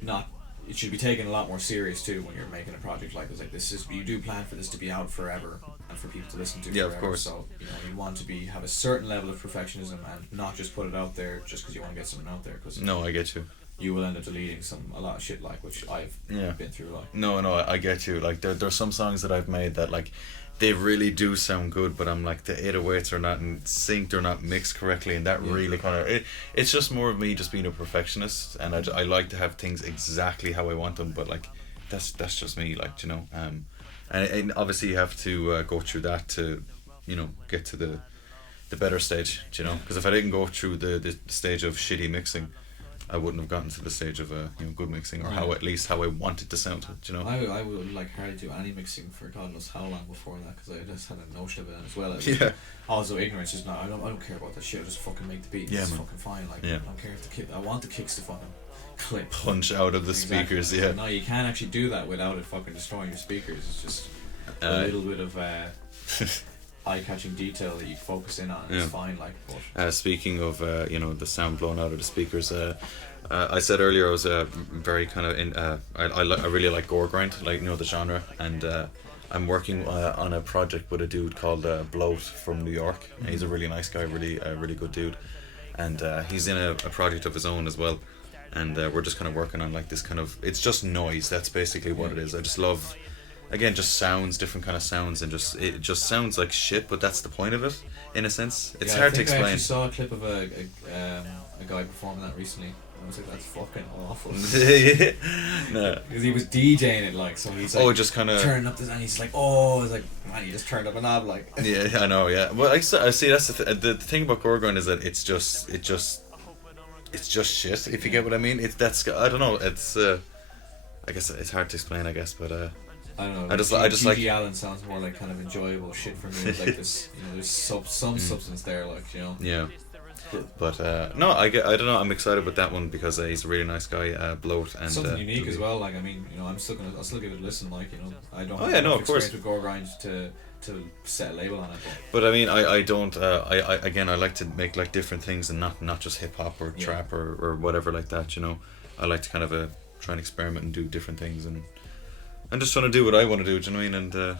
not it should be taken a lot more serious too when you're making a project like this. Like this is, you do plan for this to be out forever and for people to listen to Yeah, forever. of course. So you want to have a certain level of perfectionism and not just put it out there just because you want to get something out there. Because No, I get you. you will end up deleting a lot of shit, like, which I've been through. Like, No, I get you. Like there's some songs that I've made that like they really do sound good, but I'm like the 808s are not synced or not mixed correctly, and that really kind of it's just more of me just being a perfectionist, and I like to have things exactly how I want them, but like that's just me, like, you know, and obviously you have to go through that to, you know, get to the better stage, you know, because if I didn't go through the stage of shitty mixing, I wouldn't have gotten to the stage of you know, good mixing, or how at least how I want it to sound, you know. I would like hardly do any mixing for God knows how long before that, because I just had a notion of it as well. Yeah. Also, ignorance is not. I don't care about that shit. I just fucking make the beat. Yeah, It's man. fucking fine. Like, Yeah. I don't care if the kick. I want the kicks to fucking clip. Punch out of the Exactly. speakers, yeah. No, you can't actually do that without it fucking destroying your speakers. It's just a little bit of eye-catching detail that you focus in on. It's fine, like. But Speaking of you know, the sound blown out of the speakers, I said earlier I was very kind of in. I really like gore grind, like, you know, the genre, and I'm working on a project with a dude called Bloat from New York. And he's a really nice guy, really good dude, and he's in a project of his own as well, and we're just kind of working on like this kind of, it's just noise. That's basically what it is. I just love, again, just sounds, different kind of sounds, and it just sounds like shit, but that's the point of it, in a sense. It's hard to I explain. actually saw a clip of a guy performing that recently. I was like, that's fucking awful. No. Because he was DJing it, like, so he's like, Just kind of turning up this, and he's like, oh, it's like, man, you just turned up a knob, like. Yeah, I know. Yeah, well, I see. That's the thing about Gorgon is that it's just shit. If you get what I mean, I don't know. It's I guess it's hard to explain. I guess, but I don't know. I just like. G.G. Allen sounds more like kind of enjoyable shit for me. It's like this, you know, there's some substance there, like, you know. Yeah. But no, I don't know. I'm excited with that one because he's a really nice guy, Bloat, and something unique as well. Like, I mean, you know, I'll still give it a listen. Like, you know, I don't. Oh have yeah, no, enough of course. experience with gore grind to set a label on it. But I mean, I don't. I like to make like different things and not just hip hop or trap or whatever like that. You know, I like to kind of try and experiment and do different things, and I'm just trying to do what I want to do. Do you know what I mean? And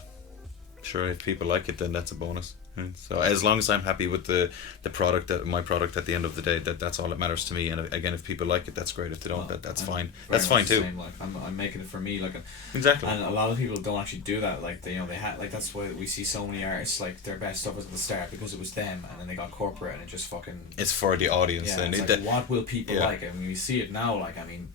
sure, if people like it, then that's a bonus. Right? So as long as I'm happy with the product, my product at the end of the day, that's all that matters to me. And again, if people like it, that's great. If they don't, that's fine. That's fine too. Same, like, I'm making it for me, like. Exactly. And a lot of people don't actually do that. Like, they had, like, that's why we see so many artists, like, their best stuff was at the start because it was them, and then they got corporate and it just fucking. It's for the audience. Yeah, and it's like, what will people like? I mean, we see it now. Like, I mean,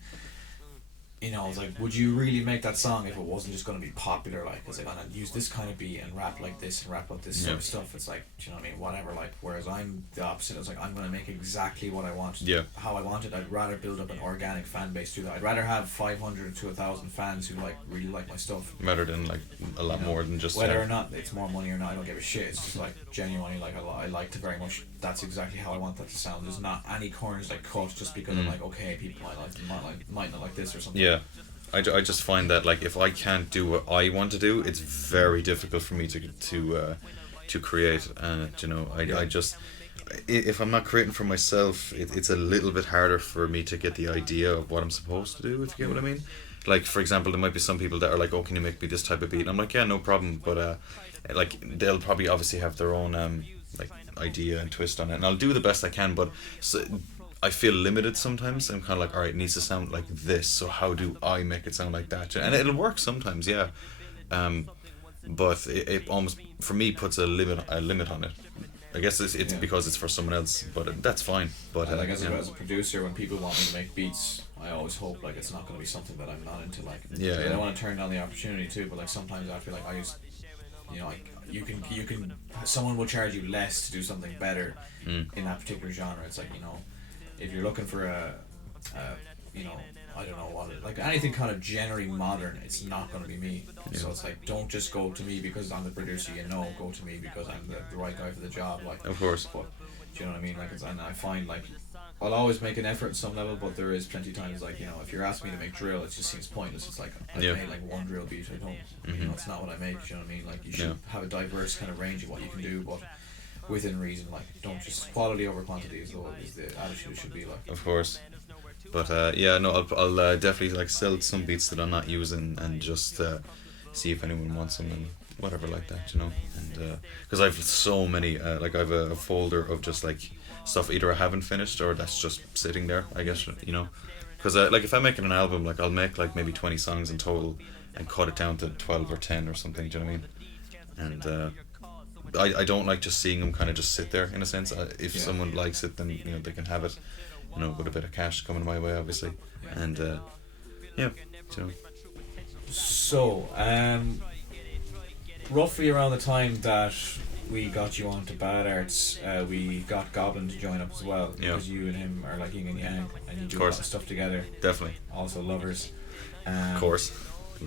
you know, it's like, would you really make that song if it wasn't just going to be popular? Like, is it going to use this kind of beat and rap like this and rap about this sort of stuff? It's like, do you know what I mean? Whatever. Like, whereas I'm the opposite. It's like, I'm going to make exactly what I want. Yeah. How I want it. I'd rather build up an organic fan base through that. I'd rather have 500 to 1,000 fans who really like my stuff. Rather than like a lot more than just whether or not it's more money or not, I don't give a shit. It's just like genuinely, like, I like to very much. That's exactly how I want that to sound. There's not any corners like cut just because I'm like, okay, people might not like this or something. Yeah. I just find that, like, if I can't do what I want to do, it's very difficult for me to create. You know, I just, if I'm not creating for myself, it's a little bit harder for me to get the idea of what I'm supposed to do, if you get what I mean. Like, for example, there might be some people that are like, oh, can you make me this type of beat? And I'm like, yeah, no problem. But like, they'll probably obviously have their own like idea and twist on it, and I'll do the best I can. But I feel limited sometimes. I'm kind of like, alright, it needs to sound like this, so how do I make it sound like that? And it'll work sometimes, yeah. But it almost, for me, puts a limit on it. I guess it's because it's for someone else, but that's fine. But like, as a producer, when people want me to make beats, I always hope, like, it's not going to be something that I'm not into. Like, I don't want to turn down the opportunity too, but like, sometimes I feel like I just, you know, like, you can someone will charge you less to do something better in that particular genre. It's like, you know, if you're looking for a you know, I don't know what like anything kind of generally modern, it's not going to be me. So it's like, don't just go to me because I'm the producer, you know, go to me because I'm the right guy for the job. Like, of course. But do you know what I mean? Like, and I find, like, I'll always make an effort at some level, but there is plenty of times, like, you know, if you're asking me to make drill, it just seems pointless. It's like, I've made like one drill beat, I don't, you know, it's not what I make. Do you know what I mean? Like, you should have a diverse kind of range of what you can do, but within reason. Like, don't just, quality over quantity is the attitude it should be, like. Of course. But yeah, no, I'll definitely like sell some beats that I'm not using and just see if anyone wants them and whatever like that, you know. And because I've so many, like I have a folder of just like stuff either I haven't finished or that's just sitting there, I guess, you know. Because like if I'm making an album, like I'll make like maybe 20 songs in total and cut it down to 12 or 10 or something, do you know what I mean? And I don't like just seeing them kind of just sit there in a sense. If someone likes it, then you know they can have it, you know, with a bit of cash coming my way, obviously. And yeah, you know. So, roughly around the time that we got you onto Bad Arts, we got Goblin to join up as well. Yeah. Because you and him are like yin and yang, and you do a course. lot of stuff together. Definitely. Also lovers. Of course.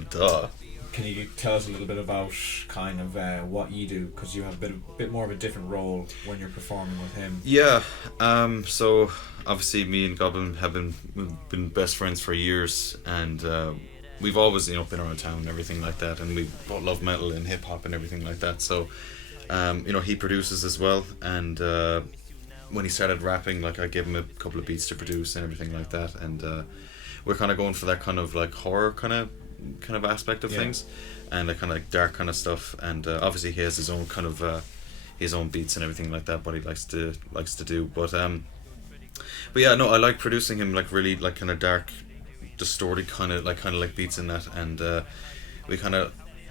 Duh. Can you tell us a little bit about kind of what you do? Because you have a bit more of a different role when you're performing with him. Yeah. So obviously me and Goblin have been best friends for years, and we've always, you know, been around town and everything like that, and we both love metal and hip hop and everything like that. So you know, he produces as well, and when he started rapping, like I gave him a couple of beats to produce and everything like that, and we're kind of going for that kind of like horror kind of aspect of things, and that kind of like dark kind of stuff. And obviously he has his own kind of his own beats and everything like that, what he likes to do. But yeah, no, I like producing him like really like kind of dark, distorted kind of like beats in that, and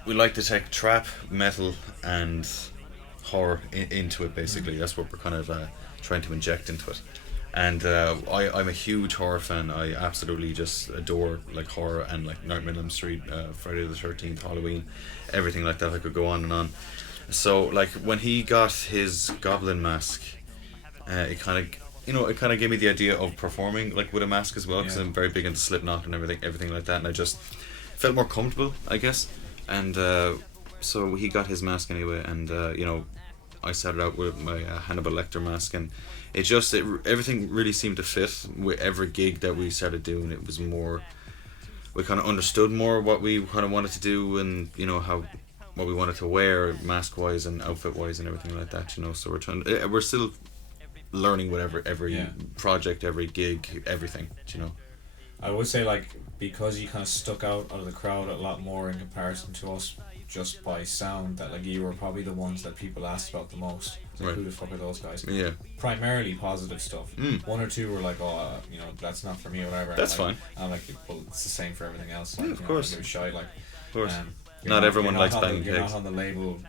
we like to take trap, metal, and horror into it. Basically, that's what we're kind of trying to inject into it. And I'm a huge horror fan. I absolutely just adore like horror and like Nightmare on Elm Street, Friday the 13th, Halloween, everything like that. I could go on and on. So like when he got his Goblin mask, it kind of gave me the idea of performing like with a mask as well, because I'm very big into Slipknot and everything like that, and I just felt more comfortable, I guess. And so he got his mask anyway, and you know, I started out with my Hannibal Lecter mask, and everything really seemed to fit with every gig that we started doing. It was more, we kind of understood more what we kind of wanted to do, and you know what we wanted to wear mask wise and outfit wise and everything like that, you know. So we're still learning whatever every project, every gig, everything, you know. I would say like because you kind of stuck out of the crowd a lot more in comparison to us just by sound, that like you were probably the ones that people asked about the most. Like, right. Who the fuck are those guys? Yeah. Primarily positive stuff. One or two were like, oh, you know, that's not for me or whatever. That's fine. fine. I'm like, well, it's the same for everything else. Like, Yeah, of course. You're shy, like. Of course. Not everyone likes banging You're pigs. not on the label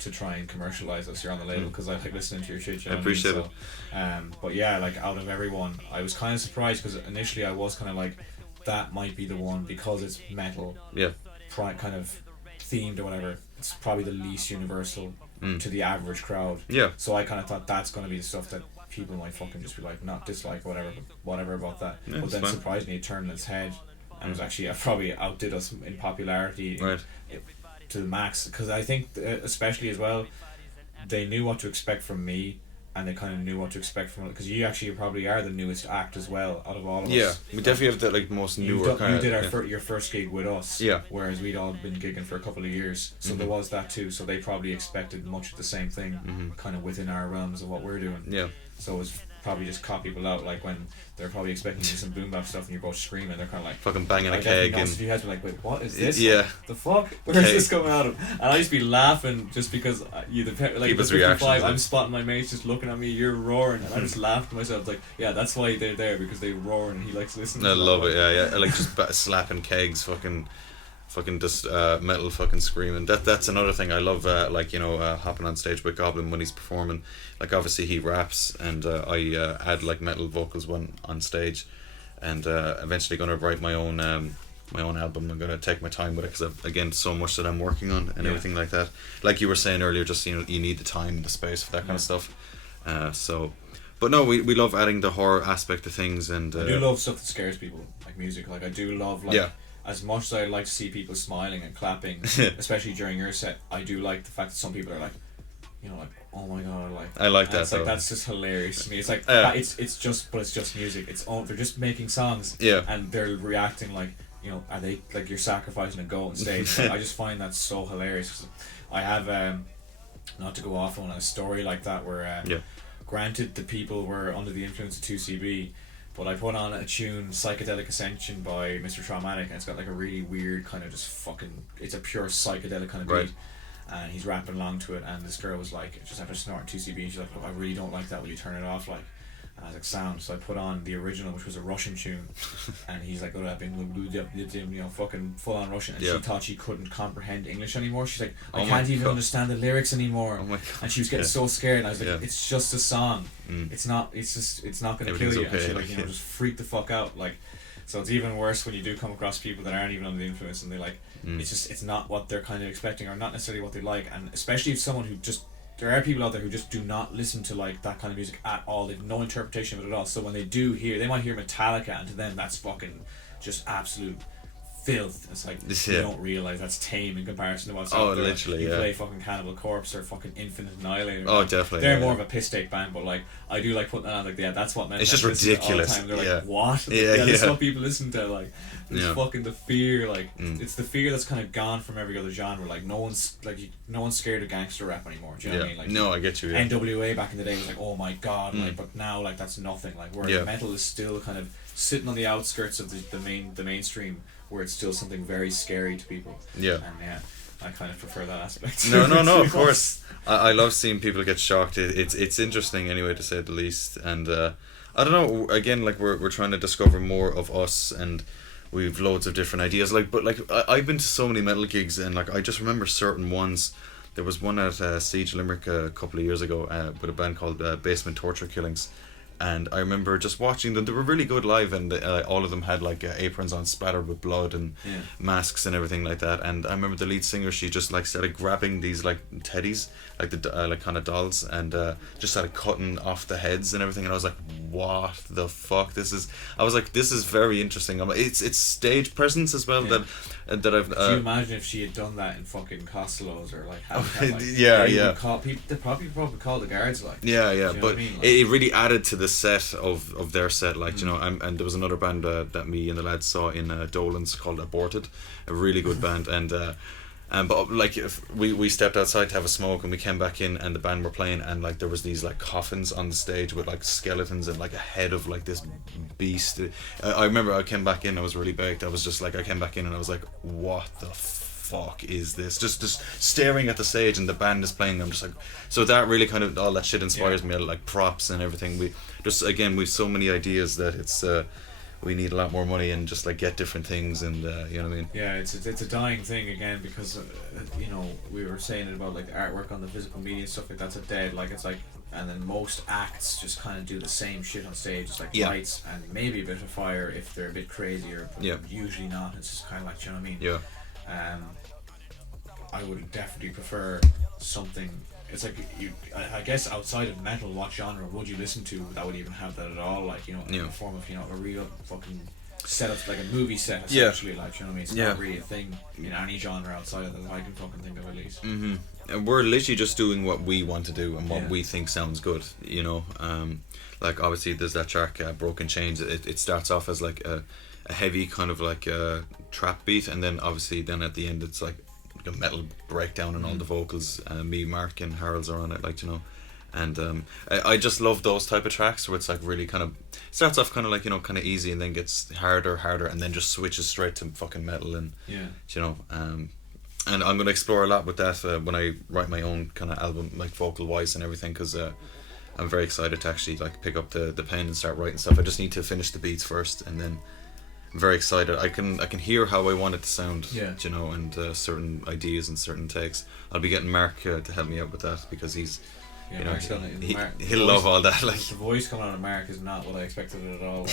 to try and commercialize us. You're on the label because I like listening to your shit. You know I appreciate what I mean? But yeah, like out of everyone, I was kind of surprised because initially I was kind of like, that might be the one because it's metal. Yeah. Kind of themed or whatever. It's probably the least universal to the average crowd. Yeah. So I kind of thought that's going to be the stuff that people might fucking just be like, not dislike whatever, but whatever about that. Yeah, but then fine. surprisingly it turned its head and was actually probably outdid us in popularity Right. to the max, because I think especially as well they knew what to expect from me, and they kind of knew what to expect from it, because you actually probably are the newest act as well out of all of us. Yeah, we definitely have the like most newer You kind of. did your first gig with us, Yeah. whereas we'd all been gigging for a couple of years, so there was that too. So they probably expected much of the same thing, kind of within our realms of what we're doing. Yeah. So it was probably just caught people out, like when they're probably expecting to do some boom bap stuff and you're both screaming, they're kind of like Fucking banging a like keg everything else, and. if you had to be like, wait, what is this? Yeah. Like, the fuck? Where's Keg. this coming out of? And I used to be laughing just because like People's the 55, reactions, I'm like- spotting my mates just looking at me, you're roaring, and I just laughed to myself like, yeah, that's why they're there, because they roar and he likes listening. I to love that. it. Yeah. I like just slapping kegs, fucking just metal, fucking screaming. That's another thing I love. Like, you know, hopping on stage with Goblin when he's performing. Like obviously he raps, and I add like metal vocals when on stage, and eventually gonna write my own album. I'm gonna take my time with it, because again, so much that I'm working on and everything like that. Like you were saying earlier, just, you know, you need the time and the space for that kind of stuff. But no, we love adding the horror aspect of things, and I do love stuff that scares people, like music. Like I do love like. Yeah. As much as I like to see people smiling and clapping, especially during your set, I do like the fact that some people are like, you know, like, oh my god, like. I like and that it's like though. that's just hilarious to me. It's like it's just music. It's all, they're just making songs. Yeah. And they're reacting like, you know, are they like you're sacrificing a goat on stage? Like, I just find that so hilarious. 'Cause I have not to go off on a story like that where granted the people were under the influence of 2CB. But I put on a tune, Psychedelic Ascension by Mr. Traumatic, and it's got like a really weird kind of just fucking, it's a pure psychedelic kind of beat. Right. And he's rapping along to it, and this girl was like, just after snorting 2 CB, she's like, look, I really don't like that, will you turn it off, like? And I was like, sound. So I put on the original, which was a Russian tune, and he's like, oh, I've been, you know, fucking full on Russian, and she thought she couldn't comprehend English anymore. She's like, I can't even understand the lyrics anymore. Oh my God. And she was getting so scared, and I was like, it's just a song. Mm. It's not gonna kill you. Okay, and she like, you know, just freaked the fuck out, like. So it's even worse when you do come across people that aren't even under the influence, and they like, it's not what they're kind of expecting, or not necessarily what they like, and especially if someone who just, there are people out there who just do not listen to like that kind of music at all. They've no interpretation of it at all. So when they do hear, they might hear Metallica, and to them that's fucking just absolute filth. It's like you don't realise that's tame in comparison to what's out there. Literally, you play fucking Cannibal Corpse or fucking Infinite Annihilator. Oh, definitely. They're more of a piss take band, but like I do like putting that on. Like, yeah, that's what. It's just ridiculous. All the time. They're like, what? Yeah, that's what people listen to. Like, there's fucking the fear. Like, it's the fear that's kind of gone from every other genre. Like, no one's scared of gangster rap anymore. Do you know what I mean? Like, no, I get you. Yeah. NWA back in the day was like, oh my god, like, but now like that's nothing. Like, whereas metal is still kind of sitting on the outskirts of the mainstream, where it's still something very scary to people. Yeah. And I kind of prefer that aspect. No, of course. I love seeing people get shocked. It's interesting anyway, to say the least. And I don't know. Again, like we're trying to discover more of us, and we've loads of different ideas. Like, but like I've been to so many metal gigs, and like I just remember certain ones. There was one at Siege Limerick a couple of years ago with a band called Basement Torture Killings. And I remember just watching them. They were really good live, and all of them had like aprons on splattered with blood and masks and everything like that. And I remember the lead singer, she just like started grabbing these like teddies, like the like kind of dolls, and just started cutting off the heads and everything. And I was like, what the fuck? This is very interesting. It's stage presence as well that I've. Can you imagine if she had done that in fucking Costello's or like? They probably call the guards like. Yeah. You know But I mean? Like, it really added to the set of their set, like you know. And there was another band that me and the lads saw in Dolan's called Aborted, a really good band. And but like if we stepped outside to have a smoke, and we came back in, and the band were playing, and like there was these like coffins on the stage with like skeletons and like a head of like this beast. I remember I came back in, I was really baked. I came back in and I was like, what the fuck is this? Just staring at the stage, and the band is playing. I'm just like, so that really kind of, all that shit inspires me, like props and everything. We've so many ideas that it's we need a lot more money and just like get different things, and you know what I mean. Yeah, it's a dying thing again, because you know, we were saying it about like the artwork on the physical media and stuff like that's a dead, like it's like, and then most acts just kind of do the same shit on stage. It's like lights and maybe a bit of fire if they're a bit crazier, but usually not. It's just kind of like, do you know what I mean? Yeah. I would definitely prefer something. It's like I guess outside of metal, what genre would you listen to that would even have that at all? Like, you know, in the form of, you know, a real fucking setup, like a movie set essentially. Like, you know what I mean? It's not really a thing in any genre outside of that I can fucking think of, at least. And we're literally just doing what we want to do and what we think sounds good, you know. Like obviously there's that track Broken Chains. It starts off as like a heavy kind of like trap beat, and then obviously then at the end it's like a metal breakdown, and all the vocals, me, Mark and Harold's are on it, like, you know. And I just love those type of tracks where it's like really kind of starts off kind of like, you know, kind of easy, and then gets harder and then just switches straight to fucking metal, and you know. And I'm going to explore a lot with that when I write my own kind of album, like vocal wise and everything, because I'm very excited to actually like pick up the pen and start writing stuff. I just need to finish the beats first, and then I'm very excited. I can hear how I want it to sound, you know, and certain ideas and certain takes. I'll be getting Mark to help me out with that, because he's, you know, he'll love all that. Like, the voice coming out of Mark is not what I expected at all.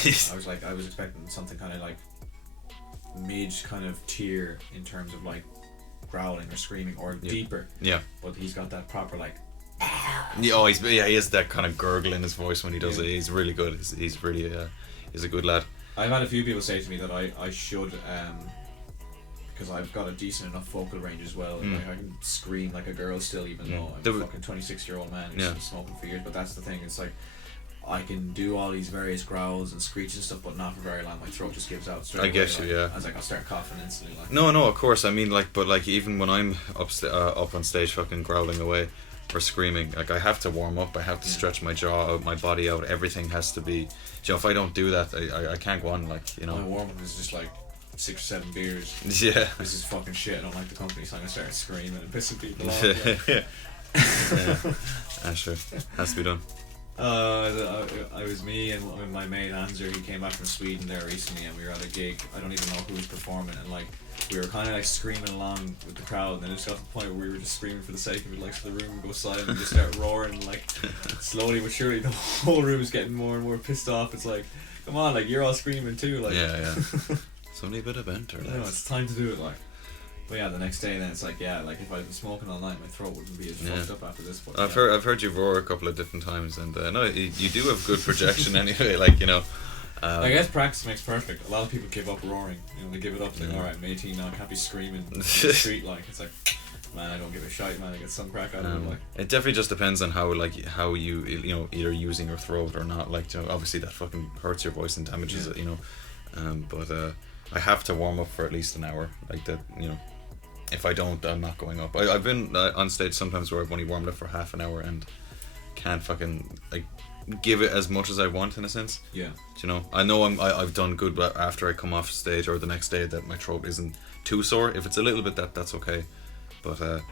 Like, I was expecting something kind of like mid kind of tier in terms of like growling or screaming, or deeper. But he's got that proper like. He has that kind of gurgle in his voice when he does it. He's really good. He's really he's a good lad. I've had a few people say to me that I should, because I've got a decent enough vocal range as well. Like, I can scream like a girl still, even though I'm a fucking 26-year-old man who's been smoking for years. But that's the thing. It's like I can do all these various growls and screeches and stuff, but not for very long. My throat just gives out straight away. I guess you, I was like, I'll start coughing instantly. Like. No, of course. I mean, like, but like even when I'm up on stage, fucking growling away, or screaming. Like I have to warm up, I have to stretch my jaw out, my body out. Everything has to be. You know, if I don't do that, I can't go on. Like, you know. My warm up is just like 6 or 7 beers. Yeah. This is fucking shit. I don't like the company, so I'm gonna start screaming and pissing people off. Like. Yeah. Sure. Has to be done. I was me and my mate Hanser. He came back from Sweden there recently, and we were at a gig. I don't even know who was performing, and like we were kind of like screaming along with the crowd, and then it just got to the point where we were just screaming for the sake of it, like so the room would go silent and just start roaring, and like slowly but surely the whole room is getting more and more pissed off. It's like, come on, like you're all screaming too, like. Yeah. It's only a bit of banter. I know, it's time to do it, like. But yeah, the next day then it's like, yeah, like if I'd been smoking all night, my throat wouldn't be as fucked up after this. But I've heard you roar a couple of different times, and no, you do have good projection anyway. Like, you know. I guess practice makes perfect. A lot of people give up roaring. You know, they give it up. They go, alright, I'm 18 now. I can't be screaming in the street. Like, it's like, man, I don't give a shit, man. I get some crack out of it. Like, it definitely just depends on how you know, either using your throat or not. Like, you know, obviously that fucking hurts your voice and damages it. You know, but I have to warm up for at least an hour. Like that, you know. If I don't, I'm not going up. I've been on stage sometimes where I've only warmed up for half an hour and can't fucking like give it as much as I want in a sense. Yeah. Do you know? I know I've done good, but after I come off stage or the next day that my throat isn't too sore. If it's a little bit, that's okay. But it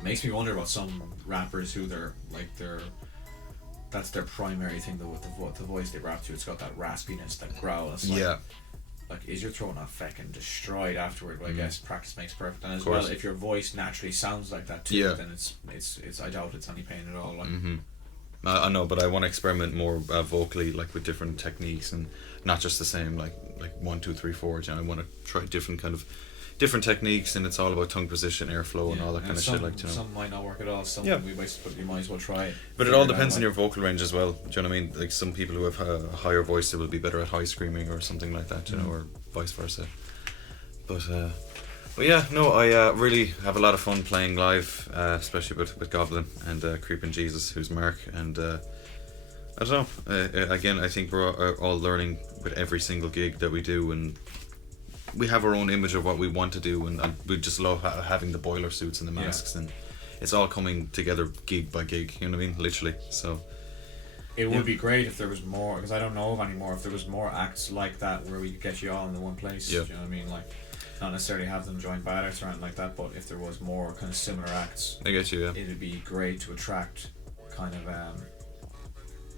makes me wonder about some rappers who that's their primary thing though, with the voice they rap to. It's got that raspiness, that growl. It's like, like, is your throat not fucking destroyed afterward? Well, I guess practice makes perfect, and as well, if your voice naturally sounds like that too, then it's I doubt it's any pain at all. Like. I know, but I want to experiment more vocally, like with different techniques and not just the same like 1, 2, 3, 4. You know, I want to try different techniques, and it's all about tongue position, airflow, and all that kind of shit. Like, you know, some might not work at all. Some you might as well try it. But it all depends on your vocal range as well. Do you know what I mean? Like some people who have a higher voice, they will be better at high screaming or something like that. You know, or vice versa. But yeah, no, I really have a lot of fun playing live, especially with Goblin and Creeping Jesus, who's Mark, and I don't know. Again, I think we're all learning with every single gig that we do, and we have our own image of what we want to do, and we just love having the boiler suits and the masks, and it's all coming together gig by gig, you know what I mean, literally. So it would be great if there was more, because I don't know of any more, if there was more acts like that where we could get you all in the one place. You know what I mean? Like, not necessarily have them join bad arts or anything like that, but if there was more kind of similar acts, I get you. It would be great to attract kind of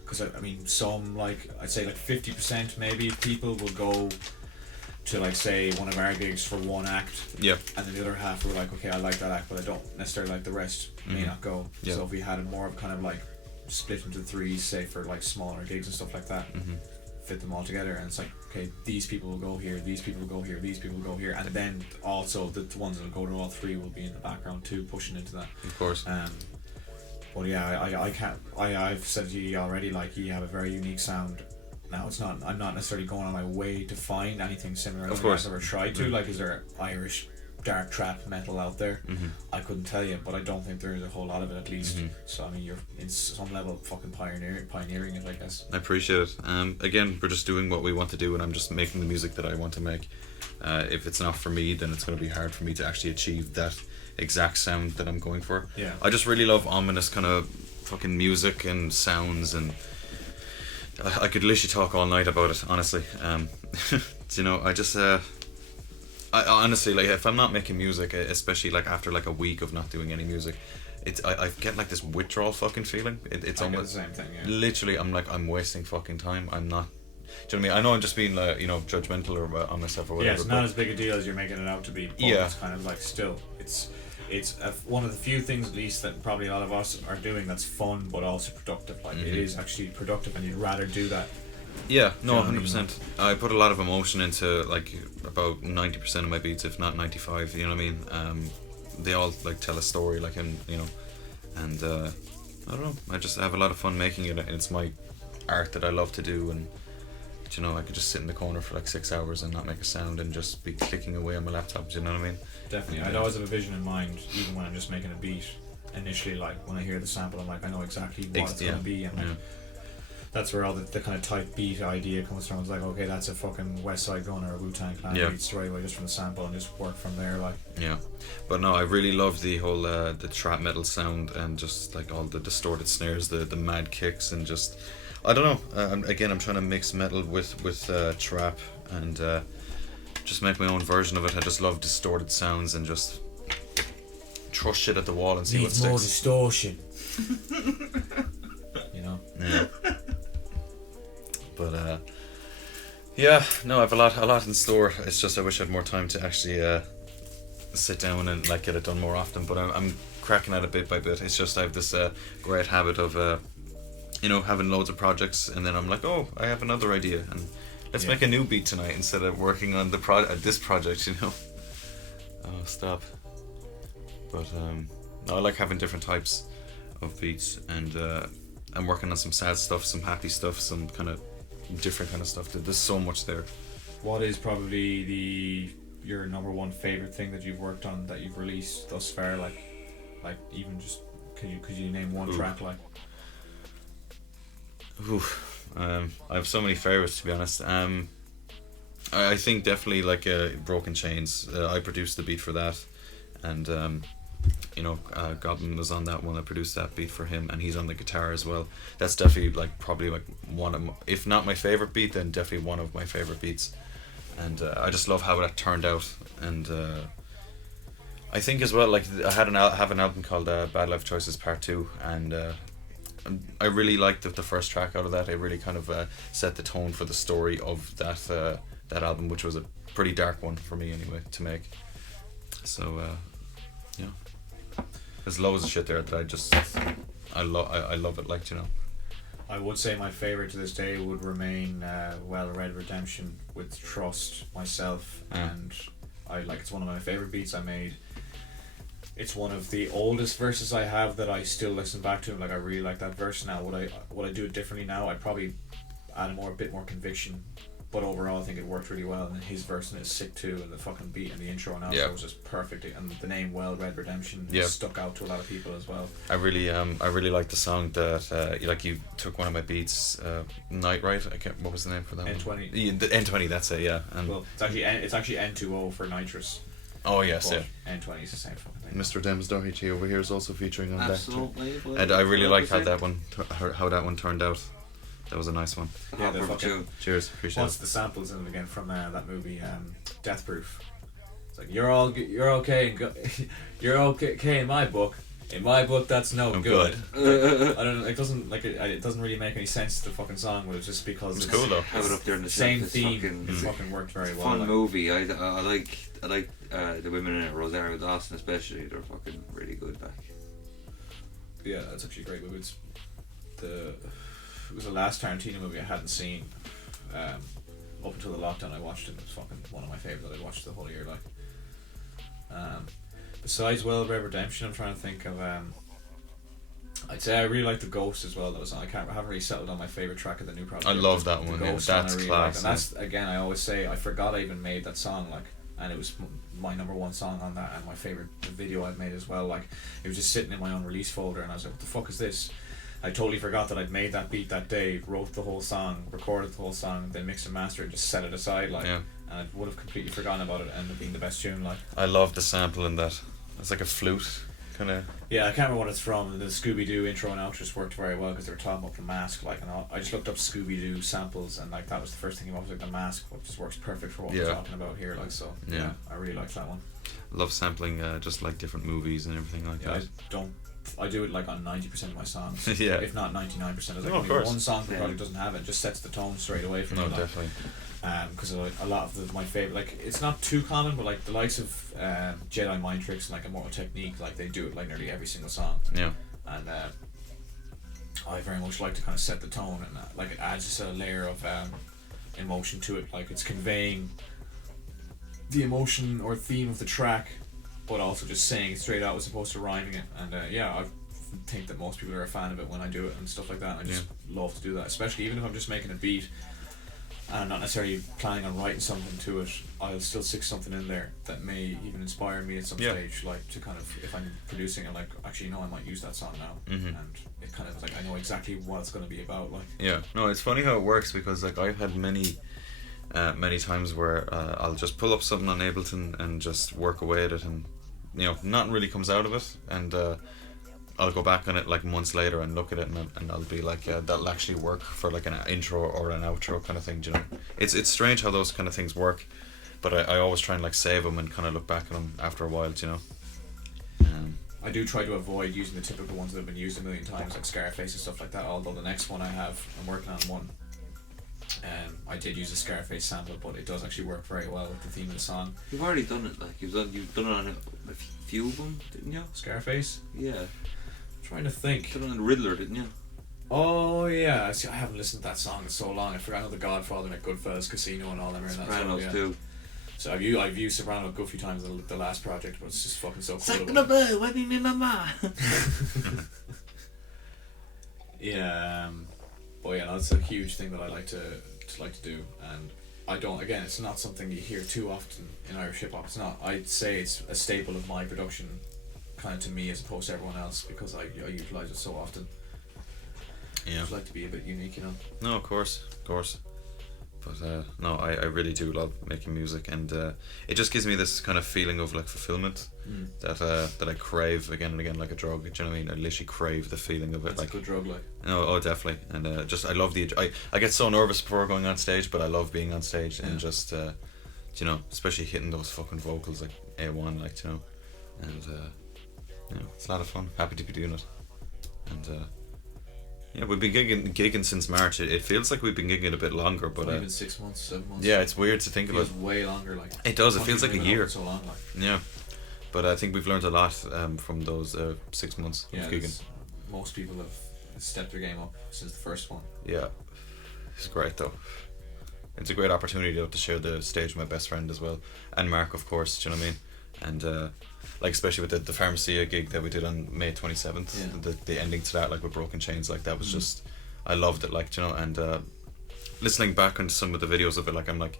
because I mean, some, like, I'd say like 50% maybe people will go to, like, say one of our gigs for one act, and then the other half were like, okay, I like that act, but I don't necessarily like the rest, may not go. So if we had a more of kind of like split into threes, say for like smaller gigs and stuff like that, fit them all together, and it's like, okay, these people will go here, these people will go here, these people will go here, and then also the ones that will go to all three will be in the background too, pushing into that. Of course. But yeah, I can't. I've said to you already, like, you have a very unique sound. Now it's not. I'm not necessarily going on my way to find anything similar. Of course. I've ever tried to. Like, is there Irish dark trap metal out there? I couldn't tell you, but I don't think there is a whole lot of it, at least. So I mean, you're in some level fucking pioneering it, I guess. I appreciate it. Again, we're just doing what we want to do, and I'm just making the music that I want to make. If it's not for me, then it's going to be hard for me to actually achieve that exact sound that I'm going for. Yeah. I just really love ominous kind of fucking music and sounds, and I could literally talk all night about it, honestly. You know, I just I honestly, like, if I'm not making music, especially like after like a week of not doing any music, I get like this withdrawal fucking feeling. It's almost the same thing. Literally, I'm wasting fucking time. I'm not. Do you know what I mean? I know I'm just being you know, judgmental or on myself or whatever. Yeah, it's not as big a deal as you're making it out to be. But it's kind of like, still, it's one of the few things, at least, that probably a lot of us are doing that's fun but also productive. Like, it is actually productive, and you'd rather do that. Yeah, no, 100%. I put a lot of emotion into, like, about 90% of my beats, if not 95. You know what I mean? They all like tell a story, like, and you know, and I don't know. I just have a lot of fun making it, and it's my art that I love to do, and. You know, I could just sit in the corner for like 6 hours and not make a sound and just be clicking away on my laptop. Do you know what I mean? Definitely. I'd always have a vision in mind, even when I'm just making a beat. Initially, like, when I hear the sample, I'm like, I know exactly what it's going to be. And like, that's where all the kind of tight beat idea comes from. It's like, okay, that's a fucking West Side Gun or a Wu-Tang Clan beat straight away just from the sample, and just work from there, like. Yeah, but no, I really love the whole the trap metal sound, and just like all the distorted snares, the mad kicks, and just I don't know. Again, I'm trying to mix metal with trap, and just make my own version of it. I just love distorted sounds and just throw shit at the wall and see what Needs sticks. more distortion. You know. Yeah. But yeah, no, I have a lot in store. It's just I wish I had more time to actually sit down and like get it done more often. But I'm cracking at it bit by bit. It's just I have this great habit of having loads of projects, and then I'm like, oh, I have another idea, and let's make a new beat tonight instead of working on this project. Oh, stop. But no, I like having different types of beats, and I'm working on some sad stuff, some happy stuff, some kind of different kind of stuff. There's so much there. What is probably your number one favorite thing that you've worked on that you've released thus far? Like even just could you name one track like? I have so many favorites, to be honest. I think definitely like Broken Chains. I produced the beat for that, and Goblin was on that one. I produced that beat for him, and he's on the guitar as well. That's definitely probably one of if not my favorite beat, then definitely one of my favorite beats. And I just love how that turned out. And I think as well, I have an album called Bad Life Choices Part 2, and I really liked the first track out of that. It really kind of set the tone for the story of that album, which was a pretty dark one for me anyway to make. So yeah, there's loads of shit there that I love it, I would say my favourite to this day would remain Well Red Redemption with Trust myself, and it's one of my favourite beats I made. It's one of the oldest verses I have that I still listen back to, and I really like that verse now. Would I do it differently now? I'd probably add a bit more conviction, but overall I think it worked really well, and his verse is sick too, and the fucking beat and the intro and outro was just perfect, and the name Well Red Redemption stuck out to a lot of people as well. I really like the song that you took one of my beats, Night Right. What was the name for that N20. one? Yeah, the N20. That's it. Yeah. And well, it's actually N2O for nitrous. Oh yes, yeah. N20 is the same fucking thing. Mr. Dems Doherty over here is also featuring on Absolutely, that. And I really like how that one turned out. That was a nice one. Yeah, the fucking. Cheers, appreciate What's it. the samples in it again from that movie, Death Proof? It's like you're okay, you're okay in my book. In my book, that's no good. I don't know. It doesn't really make any sense to the fucking song, but it's just because it's cool though. Have it up there in the same theme. It fucking worked very well. Fun movie. I like the women in it. Rosario Dawson especially. They're fucking really good back. Yeah, that's actually a great movie. It was the last Tarantino movie I hadn't seen. Up until the lockdown, I watched it. It was fucking one of my favourites that I watched the whole year. Besides Well Red Redemption, I'm trying to think of. I'd say I really like The Ghost as well. That was I haven't really settled on my favourite track of the new project. I love that one. Ghost That's really class. And that's again, I always say I forgot I even made that song. And it was my number one song on that, and my favourite video I've made as well. It was just sitting in my own release folder, and I was like, "What the fuck is this?" I totally forgot that I'd made that beat that day, wrote the whole song, recorded the whole song, then mixed and mastered, and just set it aside. And I would have completely forgotten about it, and ended up being the best tune. I love the sample in that. It's like a flute, kind of. Yeah, I can't remember what it's from. The Scooby Doo intro and outro just worked very well because they were talking about the mask. And I just looked up Scooby Doo samples, and that was the first thing came up. Was the mask, which just works perfect for what we're talking about here. Yeah, I really like that one. Love sampling, just like different movies and everything like that. I do it on 90% of my songs. Yeah. If not 99%. There's one song that probably doesn't have it. Just sets the tone straight away for me. Definitely. Because a lot of my favorite, it's not too common, but the likes of Jedi Mind Tricks and Immortal Technique, they do it nearly every single song. Yeah. And I very much like to kind of set the tone, and it adds just a layer of emotion to it. It's conveying the emotion or theme of the track, but also just saying it straight out as opposed to rhyming it. And I think that most people are a fan of it when I do it and stuff like that. I just love to do that, especially even if I'm just making a beat and I'm not necessarily planning on writing something to it, I'll still stick something in there that may even inspire me at some stage, like to kind of, if I'm producing it, like actually no, I might use that song now, and it kind of like I know exactly what it's going to be about, like. Yeah, no, it's funny how it works, because like I've had many times where I'll just pull up something on Ableton and just work away at it, and nothing really comes out of it, and I'll go back on it like months later and look at it, and I'll be like, that'll actually work for like an intro or an outro kind of thing. Do you know, it's strange how those kind of things work, but I always try and like save them and kind of look back at them after a while. Do you know? I do try to avoid using the typical ones that have been used a million times, like Scarface and stuff like that. Although the next one I'm working on one. I did use a Scarface sample, but it does actually work very well with the theme of the song. You've already done it, like you've done it on a few of them, didn't you? Scarface? Yeah. I'm trying to think. You done it on the Riddler, didn't you? Oh yeah, see, I haven't listened to that song in so long. I forgot how The Godfather and Goodfellas, Casino and all them are in that song. Sopranos too. So I've used Soprano a good few times in the last project, but it's just fucking so cool. Yeah, but yeah, that's a huge thing that I like to do, and I don't. Again, it's not something you hear too often in Irish hip hop. It's not. I'd say it's a staple of my production, kind of to me as opposed to everyone else, because I utilize it so often. Yeah. I'd like to be a bit unique, you know. No, of course. But no, I really do love making music, and it just gives me this kind of feeling of like fulfillment that I crave again and again, like a drug. Do you know what I mean? I literally crave the feeling of it. That's like a good drug, like. No, oh definitely, and I love I get so nervous before going on stage, but I love being on stage and just especially hitting those fucking vocals like A1, like and it's a lot of fun. Happy to be doing it, and. Yeah, we've been gigging since March. It feels like we've been gigging a bit longer, but even 6 months, 7 months. Yeah, it's weird to think it feels about. Way longer, like. It does. It feels like a year. So long, like. Yeah, but I think we've learned a lot from those 6 months of gigging. Most people have stepped their game up since the first one. Yeah, it's great though. It's a great opportunity to share the stage with my best friend as well, and Mark, of course. Do you know what I mean? And like especially with the Pharmacia gig that we did on May 27th, the ending to that, like with Broken Chains, like that was just, I loved it, like, and listening back into some of the videos of it, like I'm like,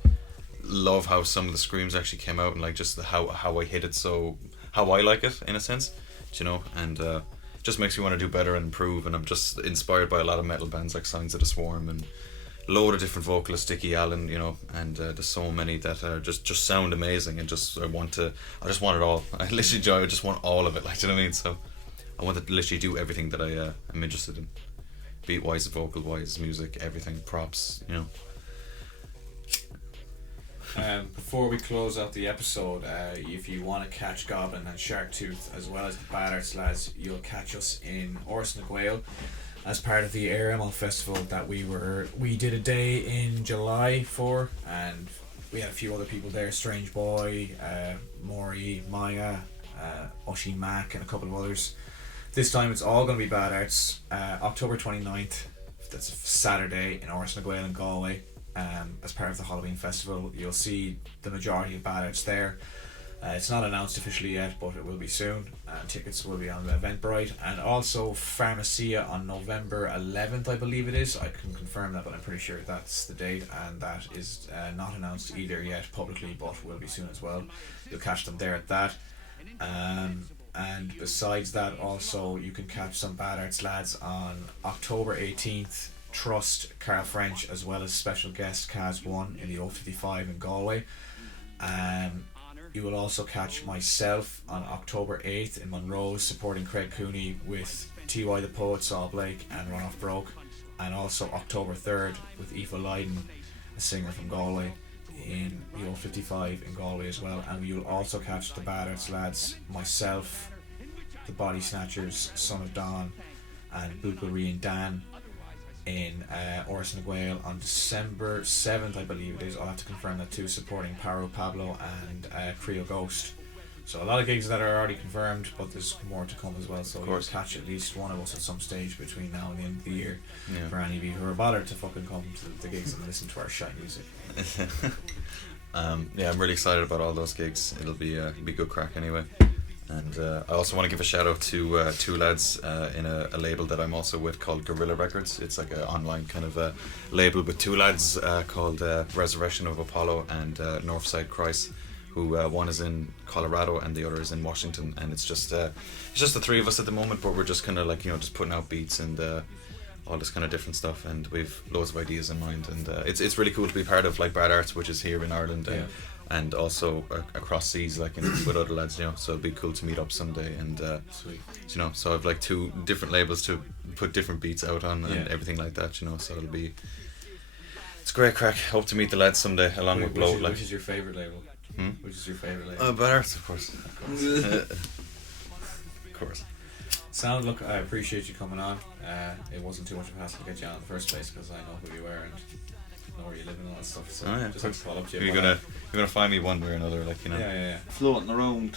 love how some of the screams actually came out, and like just how I hit it, so how I like it in a sense, and just makes me want to do better and improve, and I'm just inspired by a lot of metal bands like Signs of the Swarm and load of different vocalists, Dickie Allen, and there's so many that are just sound amazing, and just I just want it all. I just want all of it, like, do you know what I mean? So I want to literally do everything that I am interested in, beat wise, vocal wise, music, everything, props, Before we close out the episode, if you want to catch Goblin and Sharktooth as well as the Bad Arts lads, you'll catch us in Orson Gael as part of the ARML festival that we did a day in July for, and we had a few other people there, Strange Boy, Maury, Maya, Oisin Mac and a couple of others. This time it's all going to be Bad Arts. October 29th, that's a Saturday, in Orson Gael in Galway, as part of the Halloween festival. You'll see the majority of Bad Arts there. It's not announced officially yet, but it will be soon. Tickets will be on the Eventbrite, and also Pharmacia on November 11th, I believe it is. I can confirm that, but I'm pretty sure that's the date, and that is not announced either yet publicly, but will be soon as well. You'll catch them there at that. And besides that, also you can catch some Bad Arts lads on October 18th. Trust, Carl French, as well as special guest Kaz One in the O55 in Galway. You will also catch myself on October 8th in Monroe supporting Craig Cooney with T.Y. the Poet, Saul Blake and Run Off Broke, and also October 3rd with Aoife Lydon, a singer from Galway, in the O55 in Galway as well. And you will also catch the Bad Arts lads, myself, the Body Snatchers, Son of Dawn and Bootley and Dan in Orson Gael on December 7th, I believe it is. I'll have to confirm that too, supporting Paro Pablo and Creo Ghost. So a lot of gigs that are already confirmed, but there's more to come as well, so you'll catch at least one of us at some stage between now and the end of the year. For any of you who are bothered to fucking come to the gigs and listen to our shite music. I'm really excited about all those gigs. It'll be good crack anyway. And I also want to give a shout out to two lads in a label that I'm also with called Guerrilla Records. It's like an online kind of label with two lads called Resurrection of Apollo and Northside Christ, who one is in Colorado and the other is in Washington. And it's just the three of us at the moment, but we're just kind of like, you know, just putting out beats and all this kind of different stuff, and we've loads of ideas in mind. And it's really cool to be part of like Bad Arts, which is here in Ireland. And also across seas, like with other lads, you know. So it'd be cool to meet up someday, and Sweet. you know. So I've like two different labels to put different beats out on and everything like that, you know. So it's great crack. Hope to meet the lads someday along with Blow. Which is your favourite label? Which is your favourite label? Bad Arts, of course. Of course. Sound, look, I appreciate you coming on. It wasn't too much of a hassle to get you on in the first place because I know who you were and know where you live and all that stuff. So just have to call up to you. You're gonna find me one way or another, like, you know. Yeah. Floating around.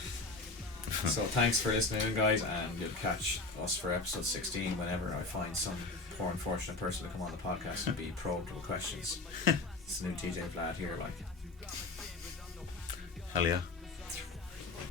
So thanks for listening, guys, and you'll catch us for episode 16 whenever I find some poor unfortunate person to come on the podcast and be probed with questions. It's the new TJ Vlad here, like. Hell yeah.